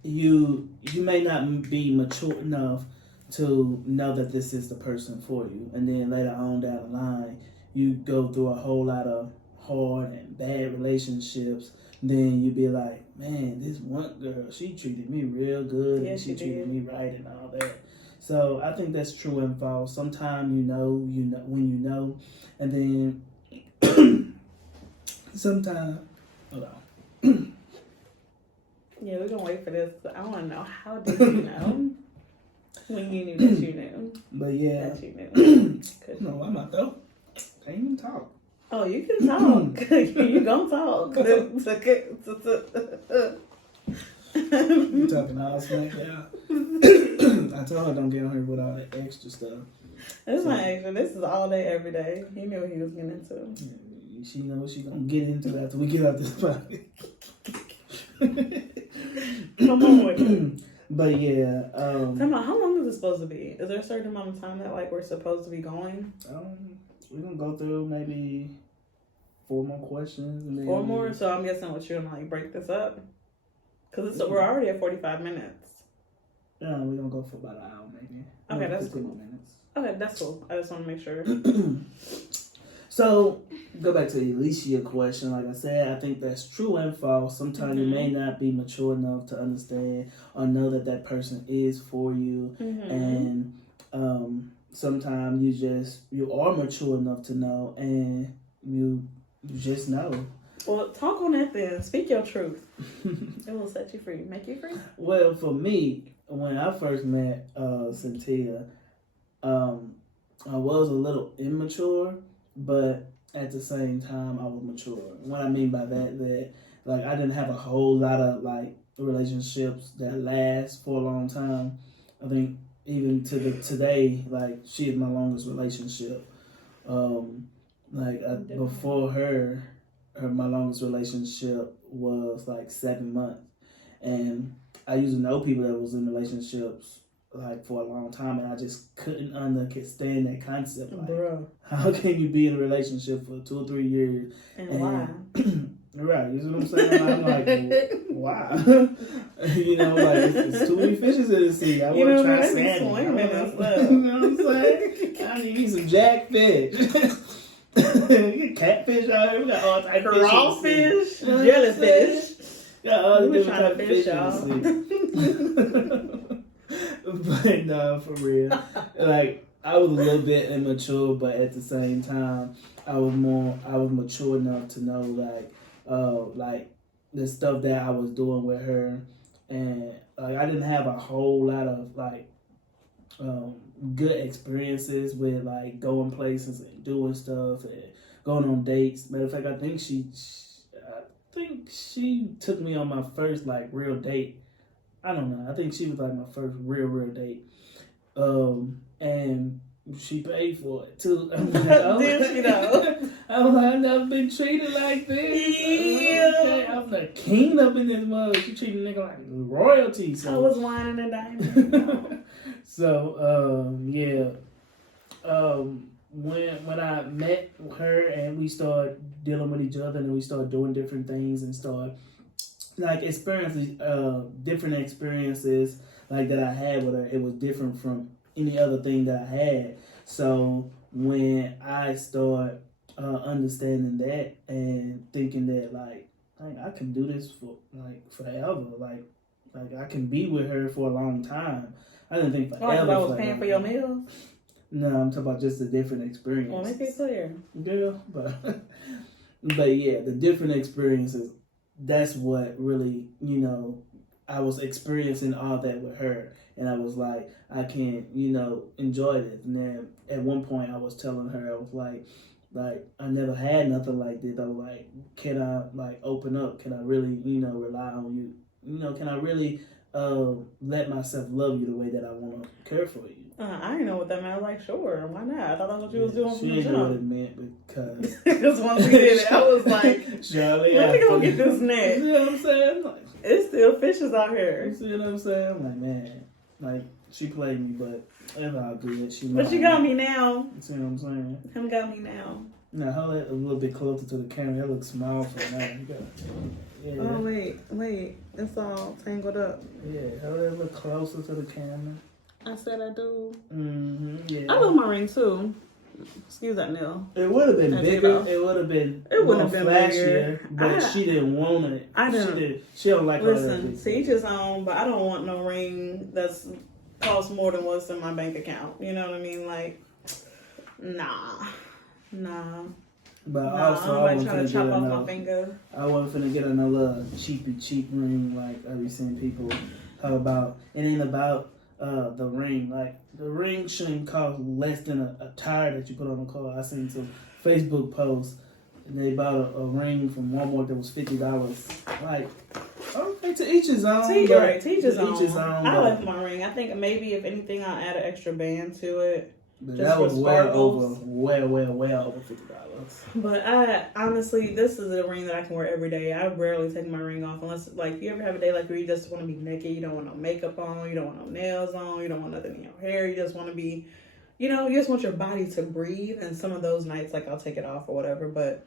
you may not be mature enough to know that this is the person for you, and then later on down the line, you go through a whole lot of hard and bad relationships. Then you be like, man, this one girl, she treated me real good, and she treated me right and all that. So I think that's true and false. Sometimes you know when you know, and then sometimes, hold on. Yeah, we're gonna wait for this. I want to know, how did you know when you knew that you knew? But yeah, that you knew. No, I'm not though. Can't even talk. Oh, you can talk. You gonna talk? You talking all smack, yeah. I told her don't get on here with all that extra stuff. It's not extra. This is all day, every day. He knew what he was getting into. She knows what she's gonna get into after we get out this podcast. Come on with it. But yeah, Come on, how long is it supposed to be? Is there a certain amount of time that like we're supposed to be going? we're gonna go through maybe 4 more questions. And then 4 more? So I'm guessing what you're gonna like break this up? Because we're already at 45 minutes. No, we're gonna go for about an hour maybe. Okay, that's 15 cool. minutes. Okay, that's cool. I just want to make sure. So, go back to Alicia question. Like I said, I think that's true and false. Sometimes you may not be mature enough to understand or know that that person is for you. And sometimes you are mature enough to know, and you just know. Well, talk on that then. Speak your truth. It will set you free. Make you free. Well, for me, when I first met Cynthia, I was a little immature, but at the same time, I was mature. What I mean by that like I didn't have a whole lot of like relationships that last for a long time. I think even to today, like she is my longest relationship. Before her, my longest relationship was like 7 months, and I used to know people that was in relationships like for a long time, and I just couldn't understand that concept. Like, Bruh. how can you be in a relationship for 2 or 3 years? And why? Right, you see what I'm saying? I'm like, why? You know, like it's too many fishes in the sea. I want to try salmon. Swimming and stuff. You know what I'm saying? I need some jackfish. Catfish out here. We got all types of fish. Crawfish, jellyfish. Got all the We were different trying type to of fish, fish in the sea. But no, for real. Like I was a little bit immature, but at the same time, I was mature enough to know like the stuff that I was doing with her, and like I didn't have a whole lot of like good experiences with like going places and doing stuff and going on dates. Matter of fact, I think she took me on my first like real date. I don't know. I think she was like my first real date. And she paid for it too. I'm like, Did she though? I was like, I've never been treated like this. Yeah. Okay, I'm the king up in this mug. She treated a nigga like royalty. So. I was whining and dining. So, yeah. When I met her and we started dealing with each other and we started doing different things and started like experiencing different experiences like that I had with her, it was different from any other thing that I had. So when I start understanding that and thinking that like I can do this for like forever, like I can be with her for a long time. I didn't think forever. Like I was paying for your meals? No, I'm talking about just a different experience. Well, make it clear. Girl, but yeah, the different experiences. That's what really, you know, I was experiencing all that with her, and I was like, I can't, you know, enjoy this. And then at one point, I was telling her, I was like I never had nothing like this. I was like, can I like open up? Can I really, you know, rely on you? You know, can I really let myself love you the way that I want to care for you? I didn't know what that meant. I was like, sure, why not? I thought that's what you was doing from the She didn't know what it jump. meant because... Because once we did it, I was like, Charlie, let me go get this net. You see what I'm saying? Like, It's still fishes out you here. see what I'm saying? I'm like, man, like, she played me, but it's all good. But you got me now. You see what I'm saying? Him got me now. Now, hold that a little bit closer to the camera. That looks small for now. Yeah. Oh, wait. It's all tangled up. Yeah, hold that a little closer to the camera. I said I do. Mm-hmm, yeah. I love my ring, too. Excuse that, Neil. It would have been bigger. It would have been flashier, bigger. but she didn't want it. I didn't. She don't like all that. Listen, to each his own, but I don't want no ring that's cost more than what's in my bank account. You know what I mean? Like, nah. But nah, also, I wasn't trying to chop off finna my finger. I wasn't finna get another cheap ring like I be seeing people talk about. It ain't about the ring. Like the ring shouldn't cost less than a tire that you put on the car. I seen some Facebook posts and they bought a ring from Walmart that was $50. Like, okay, to each his own. To each his own. I but- like my ring. I think maybe if anything, I'll add an extra band to it. But Just that for was well sparkles. over $50. But I honestly, this is a ring that I can wear every day. I rarely take my ring off unless, like, you ever have a day like where you just want to be naked. You don't want no makeup on. You don't want no nails on. You don't want nothing in your hair. You just want to be, you just want your body to breathe. And some of those nights, like, I'll take it off or whatever. But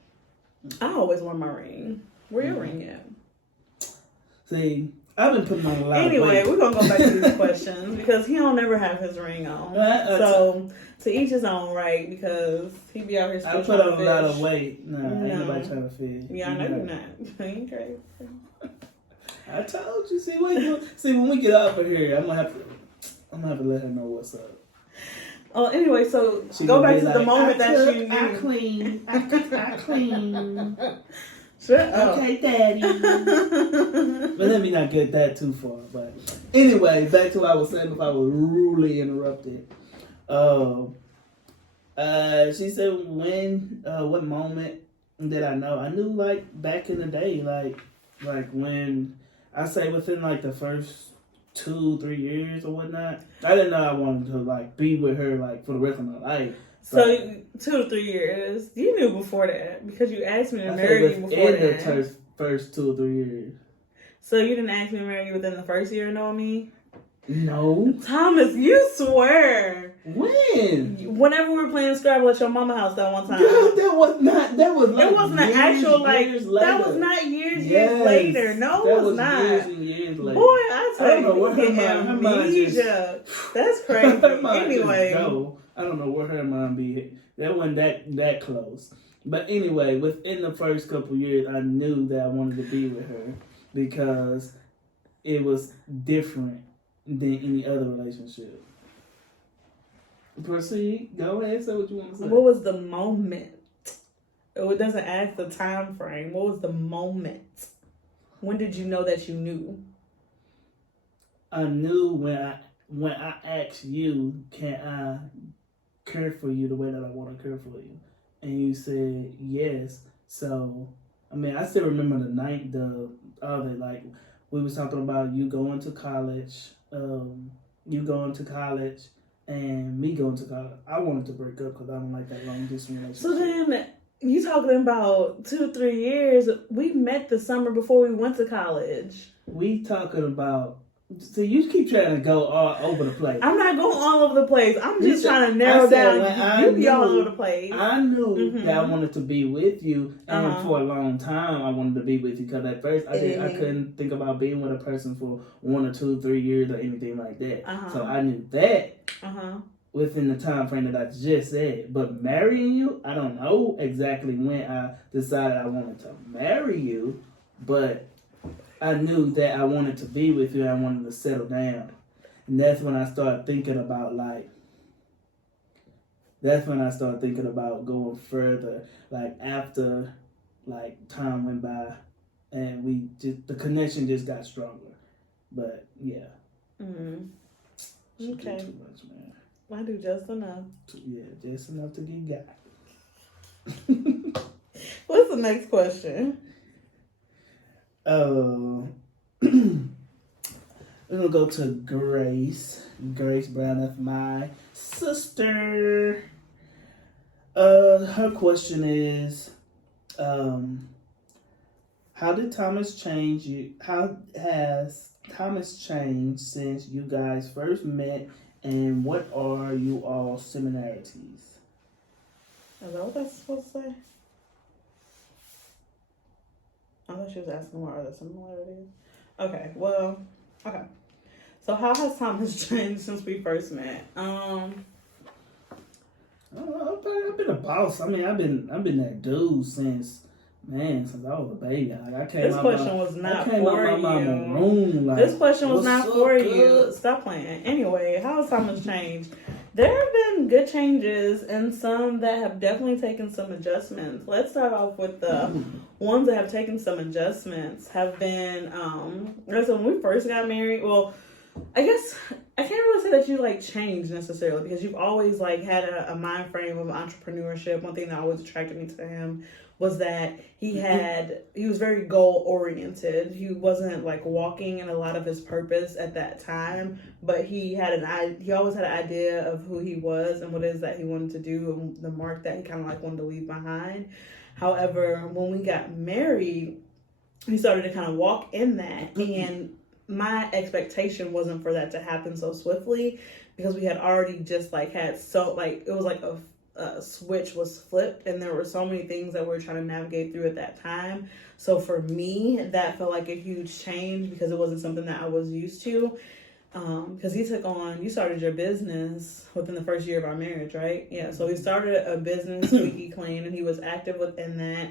I always wear my ring. Where your ring at? See, I've been putting on a lot of weight. Anyway, we're going to go back to these questions because he don't never have his ring on. So, to each his own, right? Because he be out here still I put on a lot of weight. No, ain't nobody trying to fit. Yeah, I know you're not. You ain't crazy. I told you. See, when we get off of here, I'm gonna have to let her know what's up. Oh, anyway, so She go gonna back be to the like, moment that cook, you knew. I clean. I clean. Shut up. Okay, Daddy. But let me not get that too far. But anyway, back to what I was saying before I was rudely interrupted. She said, what moment did I know? I knew, like, back in the day, like when I say within, like, the first 2-3 years or whatnot. I didn't know I wanted to, like, be with her, like, for the rest of my life. So 2 to 3 years. You knew before that because you asked me to marry you before that. The first 2 or 3 years. So you didn't ask me to marry you within the first year of knowing me? No. Thomas, you swear. When? Whenever we were playing Scrabble at your mama house that one time. Girl, that was like it wasn't an actual, like, years later. that was not years later. No, it was not. Years and years later. Boy, I tell you, what you get amnesia. That's crazy. Anyway. I don't know where her mind be. That wasn't that close. But anyway, within the first couple years, I knew that I wanted to be with her because it was different than any other relationship. Proceed. Go ahead. Say what you want to say. What was the moment? It doesn't ask the time frame. What was the moment? When did you know that you knew? I knew when I asked you, can I care for you the way that I want to care for you? And you said yes. So, I mean, I still remember the night, like, we was talking about you going to college, and me going to college. I wanted to break up because I don't like that long distance relationship. So then, you talking about 2-3 years, we met the summer before we went to college. We talking about, so you keep trying to go all over the place. I'm not going all over the place. I'm just trying to narrow down. You be all over the place. I knew that I wanted to be with you, and for a long time I wanted to be with you because at first I couldn't think about being with a person for 1 or 2, 3 years or anything like that. So I knew that within the time frame that I just said. But marrying you, I don't know exactly when I decided I wanted to marry you, but I knew that I wanted to be with you and I wanted to settle down. And that's when I started thinking about, going further. Like, after, like, time went by and the connection just got stronger. But, yeah. She Okay. do too much, man. I do just enough. Yeah, just enough to get got. What's the next question? We're gonna go to Grace. Grace Brown, that's my sister. Her question is, how did Thomas change you? How has Thomas changed since you guys first met, and what are you all similarities? Is that what that's supposed to say? I thought she was asking what are the similarities. Okay, well, okay. So how has Thomas changed since we first met? I don't know. I've been a boss. I mean, I've been that dude since I was a baby. Like, I came this out question my, was not I came for out my you. mama room, like, This question was not for you. good? Stop playing. Anyway, how has Thomas changed? There have been good changes and some that have definitely taken some adjustments. Let's start off with the ones that have taken some adjustments. Have been so when we first got married. Well, I guess I can't really say that you like changed necessarily because you've always like had a mind frame of entrepreneurship. One thing that always attracted me to him was that he was very goal oriented. He wasn't like walking in a lot of his purpose at that time, but he always had an idea of who he was and what it is that he wanted to do and the mark that he kind of like wanted to leave behind. However, when we got married, we started to kind of walk in that, and my expectation wasn't for that to happen so swiftly because we had already just like had so like it was like a switch was flipped and there were so many things that we were trying to navigate through at that time. So for me, that felt like a huge change because it wasn't something that I was used to. Because you started your business within the first year of our marriage, right? Yeah, so he started a business, Squeaky Clean, and he was active within that.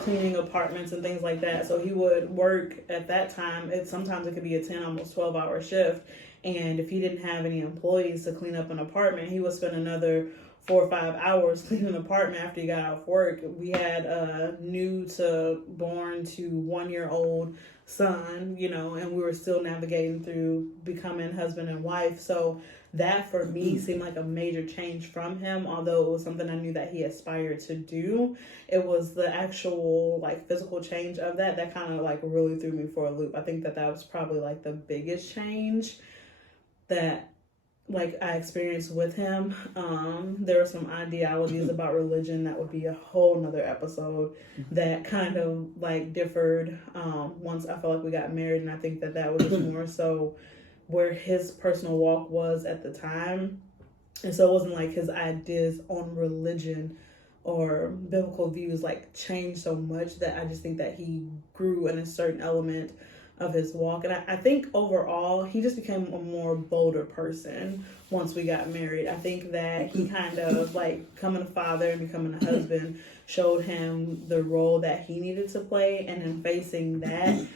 Cleaning apartments and things like that. So he would work at that time. Sometimes it could be a 10, almost 12-hour shift. And if he didn't have any employees to clean up an apartment, he would spend another 4 or 5 hours cleaning an apartment after he got off work. We had a new to born to 1-year-old son, and we were still navigating through becoming husband and wife. So that for me seemed like a major change from him, although it was something I knew that he aspired to do. It was the actual like physical change of that kind of like really threw me for a loop. I think that was probably like the biggest change that like I experienced with him. There were some ideologies about religion that would be a whole nother episode that kind of like differed once I felt like we got married, and I think that was just more so where his personal walk was at the time. And so it wasn't like his ideas on religion or biblical views like changed so much that I just think that he grew in a certain element of his walk. And I think overall he just became a more bolder person once we got married. I think that he kind of like becoming a father and becoming a husband showed him the role that he needed to play, and in facing that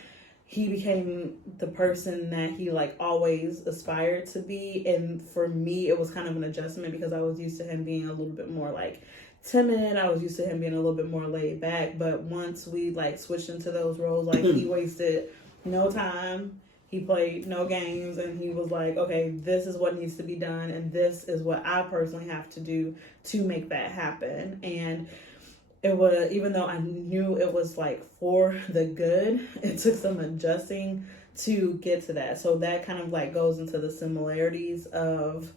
he became the person that he like always aspired to be. And for me, it was kind of an adjustment because I was used to him being a little bit more like timid. I was used to him being a little bit more laid back. But once we like switched into those roles, like he wasted no time. He played no games, and he was like, okay, this is what needs to be done, and this is what I personally have to do to make that happen. And it was, even though I knew it was like for the good, it took some adjusting to get to that. So that kind of like goes into the similarities of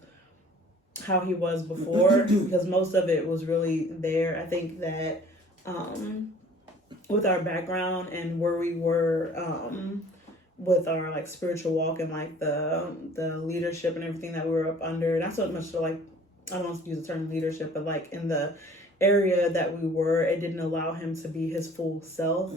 how he was before, because most of it was really there. I think that with our background and where we were with our like spiritual walk and like the leadership and everything that we were up under, not so much so like, I don't want to use the term leadership, but like in the area that we were, it didn't allow him to be his full self.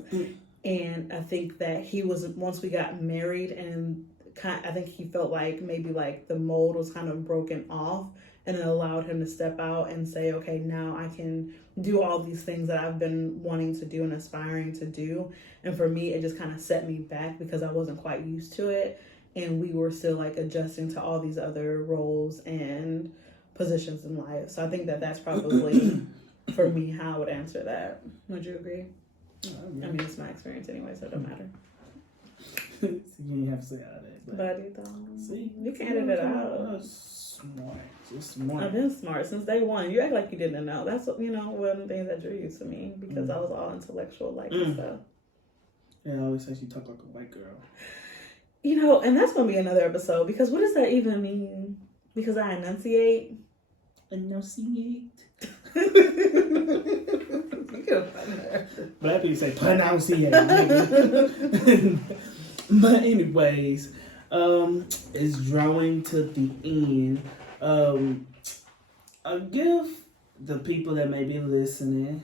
And I think that he was, once we got married, and I think he felt like maybe like the mold was kind of broken off, and it allowed him to step out and say, okay, now I can do all these things that I've been wanting to do and aspiring to do. And for me, it just kind of set me back because I wasn't quite used to it, and we were still like adjusting to all these other roles and positions in life. So I think that that's probably for me how I would answer that. Would you agree? I mean, it's my experience anyway, so it don't matter. You didn't have to say all that. But you don't. See? You can edit it out. Smart. Just smart. I've been smart since day one. You act like you didn't know. That's, one of the things that drew you to me, because I was all intellectual like and stuff. Yeah, I always say she talk like a white girl. And that's going to be another episode, because what does that even mean? Because I enunciate? Enunciate? You can find her. Black people say pronunciate. But anyways, it's drawing to the end. I'll give the people that may be listening,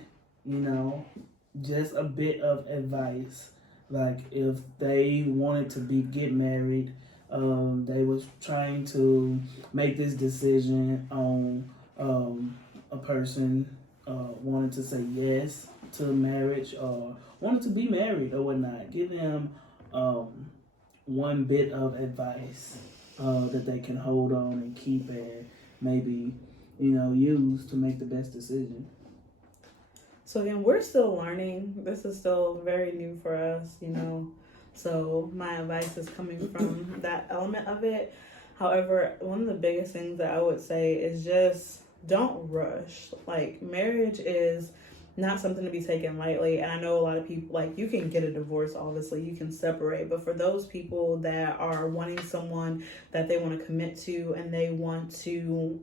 just a bit of advice. Like if they wanted to get married, they was trying to make this decision on a person wanted to say yes to marriage or wanted to be married or whatnot. Give them one bit of advice that they can hold on and keep and maybe use to make the best decision. So again, we're still learning. This is still very new for us, So my advice is coming from that element of it. However, one of the biggest things that I would say is just don't rush. Like, marriage is not something to be taken lightly. And I know a lot of people, like, you can get a divorce, obviously, you can separate. But for those people that are wanting someone that they want to commit to and they want to,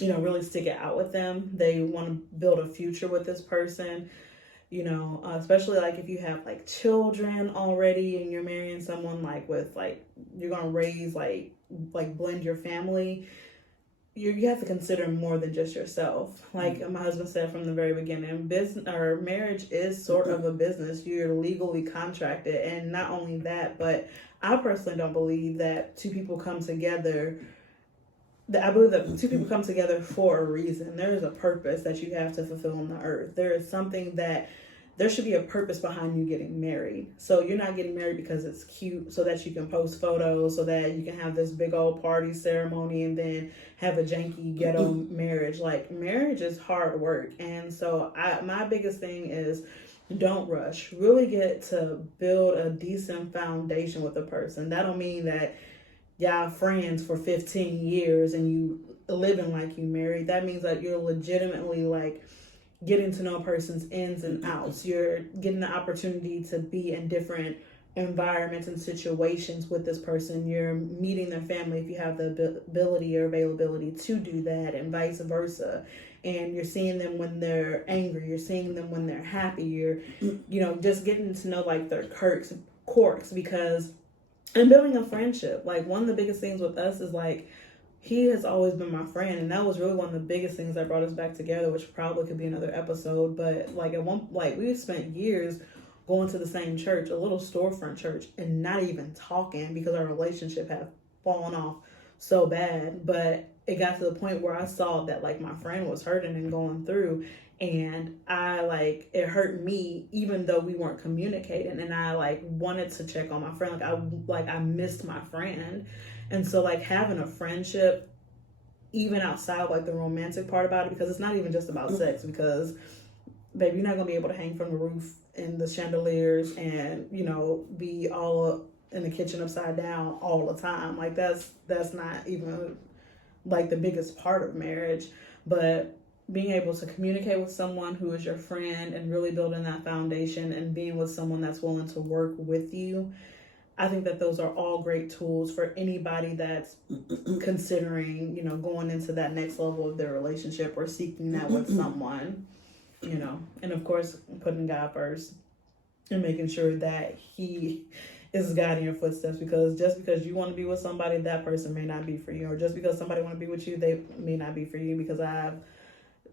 really stick it out with them, they want to build a future with this person, especially like if you have like children already and you're marrying someone like with like you're gonna raise like blend your family, you have to consider more than just yourself. Like my husband said from the very beginning, business or marriage is sort of a business. You're legally contracted, and not only that, but I personally don't believe that two people come together. I believe that two people come together for a reason. There is a purpose that you have to fulfill on the earth. There is something that there should be a purpose behind you getting married. So you're not getting married because it's cute, so that you can post photos, so that you can have this big old party ceremony and then have a janky ghetto marriage. Like, marriage is hard work. And so my biggest thing is don't rush. Really get to build a decent foundation with a person. That don't mean that y'all friends for 15 years and you living like you married. That means that you're legitimately like getting to know a person's ins and outs. You're getting the opportunity to be in different environments and situations with this person. You're meeting their family if you have the ability or availability to do that, and vice versa. And you're seeing them when they're angry. You're seeing them when they're happy. You're, just getting to know like their quirks, because and building a friendship. Like, one of the biggest things with us is like, he has always been my friend, and that was really one of the biggest things that brought us back together, which probably could be another episode. But like we spent years going to the same church, a little storefront church, and not even talking because our relationship had fallen off so bad. But it got to the point where I saw that like my friend was hurting and going through, and it hurt me even though we weren't communicating, and I like wanted to check on my friend. I missed my friend. And so like having a friendship, even outside like the romantic part about it, because it's not even just about sex, because baby, you're not gonna be able to hang from the roof in the chandeliers and be all up in the kitchen upside down all the time. Like that's not even like the biggest part of marriage. But being able to communicate with someone who is your friend and really building that foundation and being with someone that's willing to work with you, I think that those are all great tools for anybody that's considering, going into that next level of their relationship or seeking that with someone, and of course, putting God first and making sure that He is guiding your footsteps, because just because you want to be with somebody, that person may not be for you, or just because somebody want to be with you, they may not be for you, because I've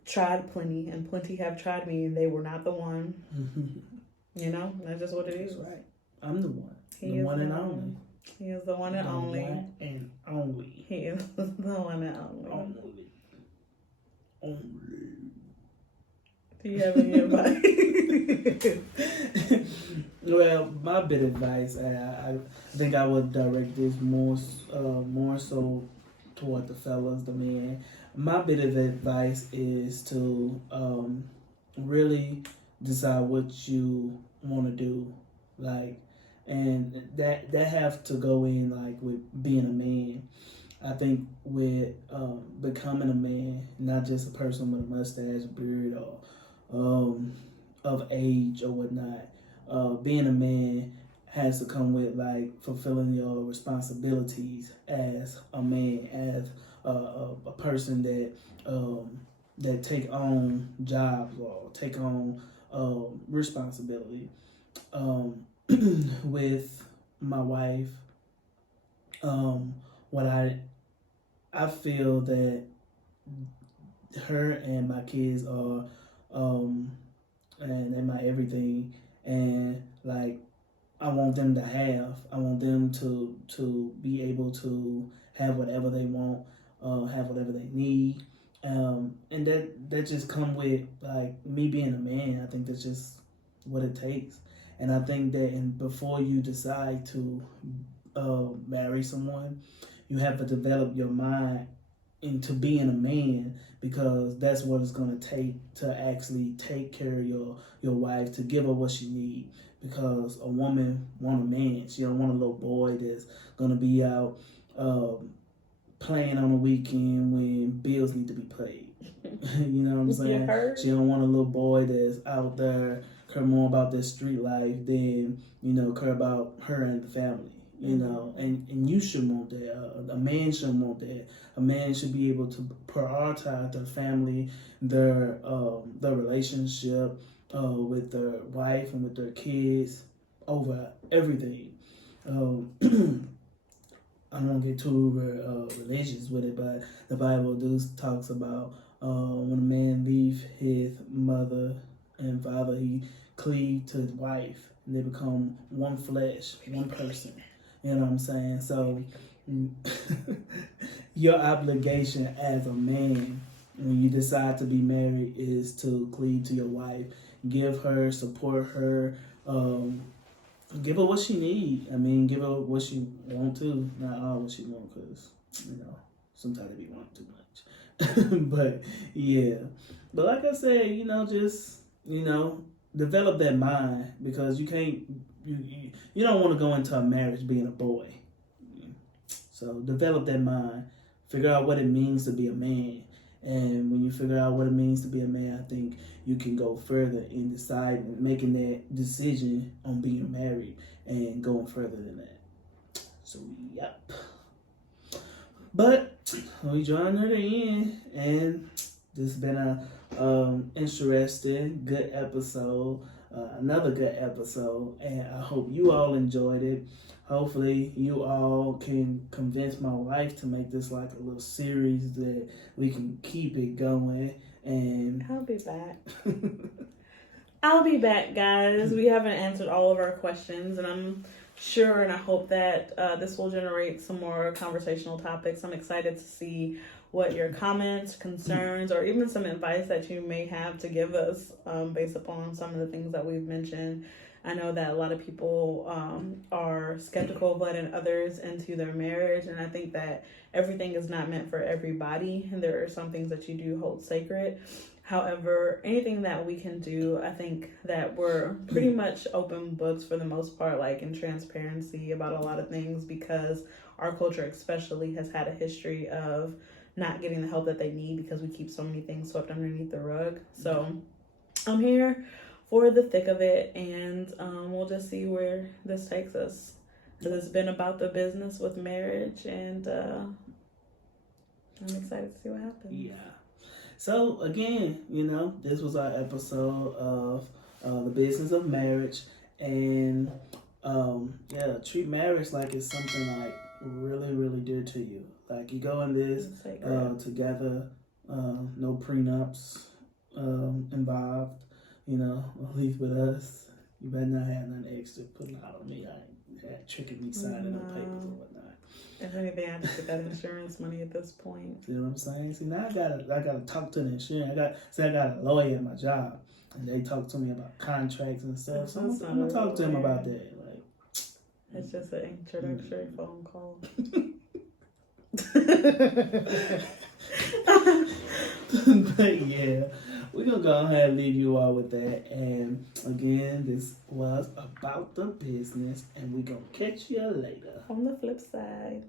tried plenty and plenty have tried me and they were not the one. That's just what it is. That's right. I'm the one. He the one and only. He is the one and only. One and only. He is the one and only. Only. Do you have any advice? Well, my bit of advice, I think I would direct this more so toward the fellas, the men. My bit of advice is to really decide what you want to do, like. And that have to go in like with being a man. I think with becoming a man, not just a person with a mustache, beard, or of age or whatnot. Being a man has to come with like fulfilling your responsibilities as a man, as a person that take on jobs or take on responsibility. With my wife, what I feel that her and my kids are and my everything, and like I want them to be able to have whatever they want, have whatever they need, and that just come with like me being a man. I think that's just what it takes. And I think that before you decide to marry someone, you have to develop your mind into being a man, because that's what it's going to take to actually take care of your wife, to give her what she need. Because a woman want a man. She don't want a little boy that's going to be out playing on the weekend when bills need to be paid. You know what I'm saying? She don't want a little boy that's out there care more about their street life than, care about her and the family. And you should want that. A man should want that. A man should be able to prioritize their family, their relationship with their wife and with their kids over everything. I don't get too religious with it, but the Bible talks about when a man leave his mother and father, he cleave to his wife, and they become one flesh, one person. You know what I'm saying? So your obligation as a man when you decide to be married is to cleave to your wife, give her, support her, give her what she need. I mean, give her what she want to, not all what she want, because sometimes they be wanting too much. But yeah, but like I said, just develop that mind, because you can't. You don't want to go into a marriage being a boy. So develop that mind. Figure out what it means to be a man. And when you figure out what it means to be a man, I think you can go further in deciding, making that decision on being married and going further than that. So, yep. But we drawing near the end, and this has been a interesting, good episode. Another good episode, and I hope you all enjoyed it. Hopefully you all can convince my wife to make this like a little series that we can keep it going. And I'll be back. I'll be back, guys. We haven't answered all of our questions, and I'm sure and I hope that this will generate some more conversational topics. I'm excited to see what your comments, concerns, or even some advice that you may have to give us based upon some of the things that we've mentioned. I know that a lot of people are skeptical of letting others into their marriage, and I think that everything is not meant for everybody, and there are some things that you do hold sacred. However, anything that we can do, I think that we're pretty much open books for the most part, like in transparency about a lot of things, because our culture especially has had a history of not getting the help that they need because we keep so many things swept underneath the rug. So I'm here for the thick of it, and we'll just see where this takes us. Because it's been about the business with marriage, and I'm excited to see what happens. Yeah. So again, this was our episode of the business of marriage, and treat marriage like it's something like really, really dear to you. Like you go in this together, no prenups involved. At least with us, you better not have nothing extra putting out on me. I ain't had tricking me signing no papers or whatnot. If anything, I have to get that insurance money at this point. See what I'm saying? See, now I gotta talk to the insurance. I got a lawyer at my job, and they talk to me about contracts and stuff. So I'm gonna talk to him about that. Like, it's just an introductory phone call. But yeah, we're gonna go ahead and leave you all with that. And again, this was about the business, and we're gonna catch you later On the flip side.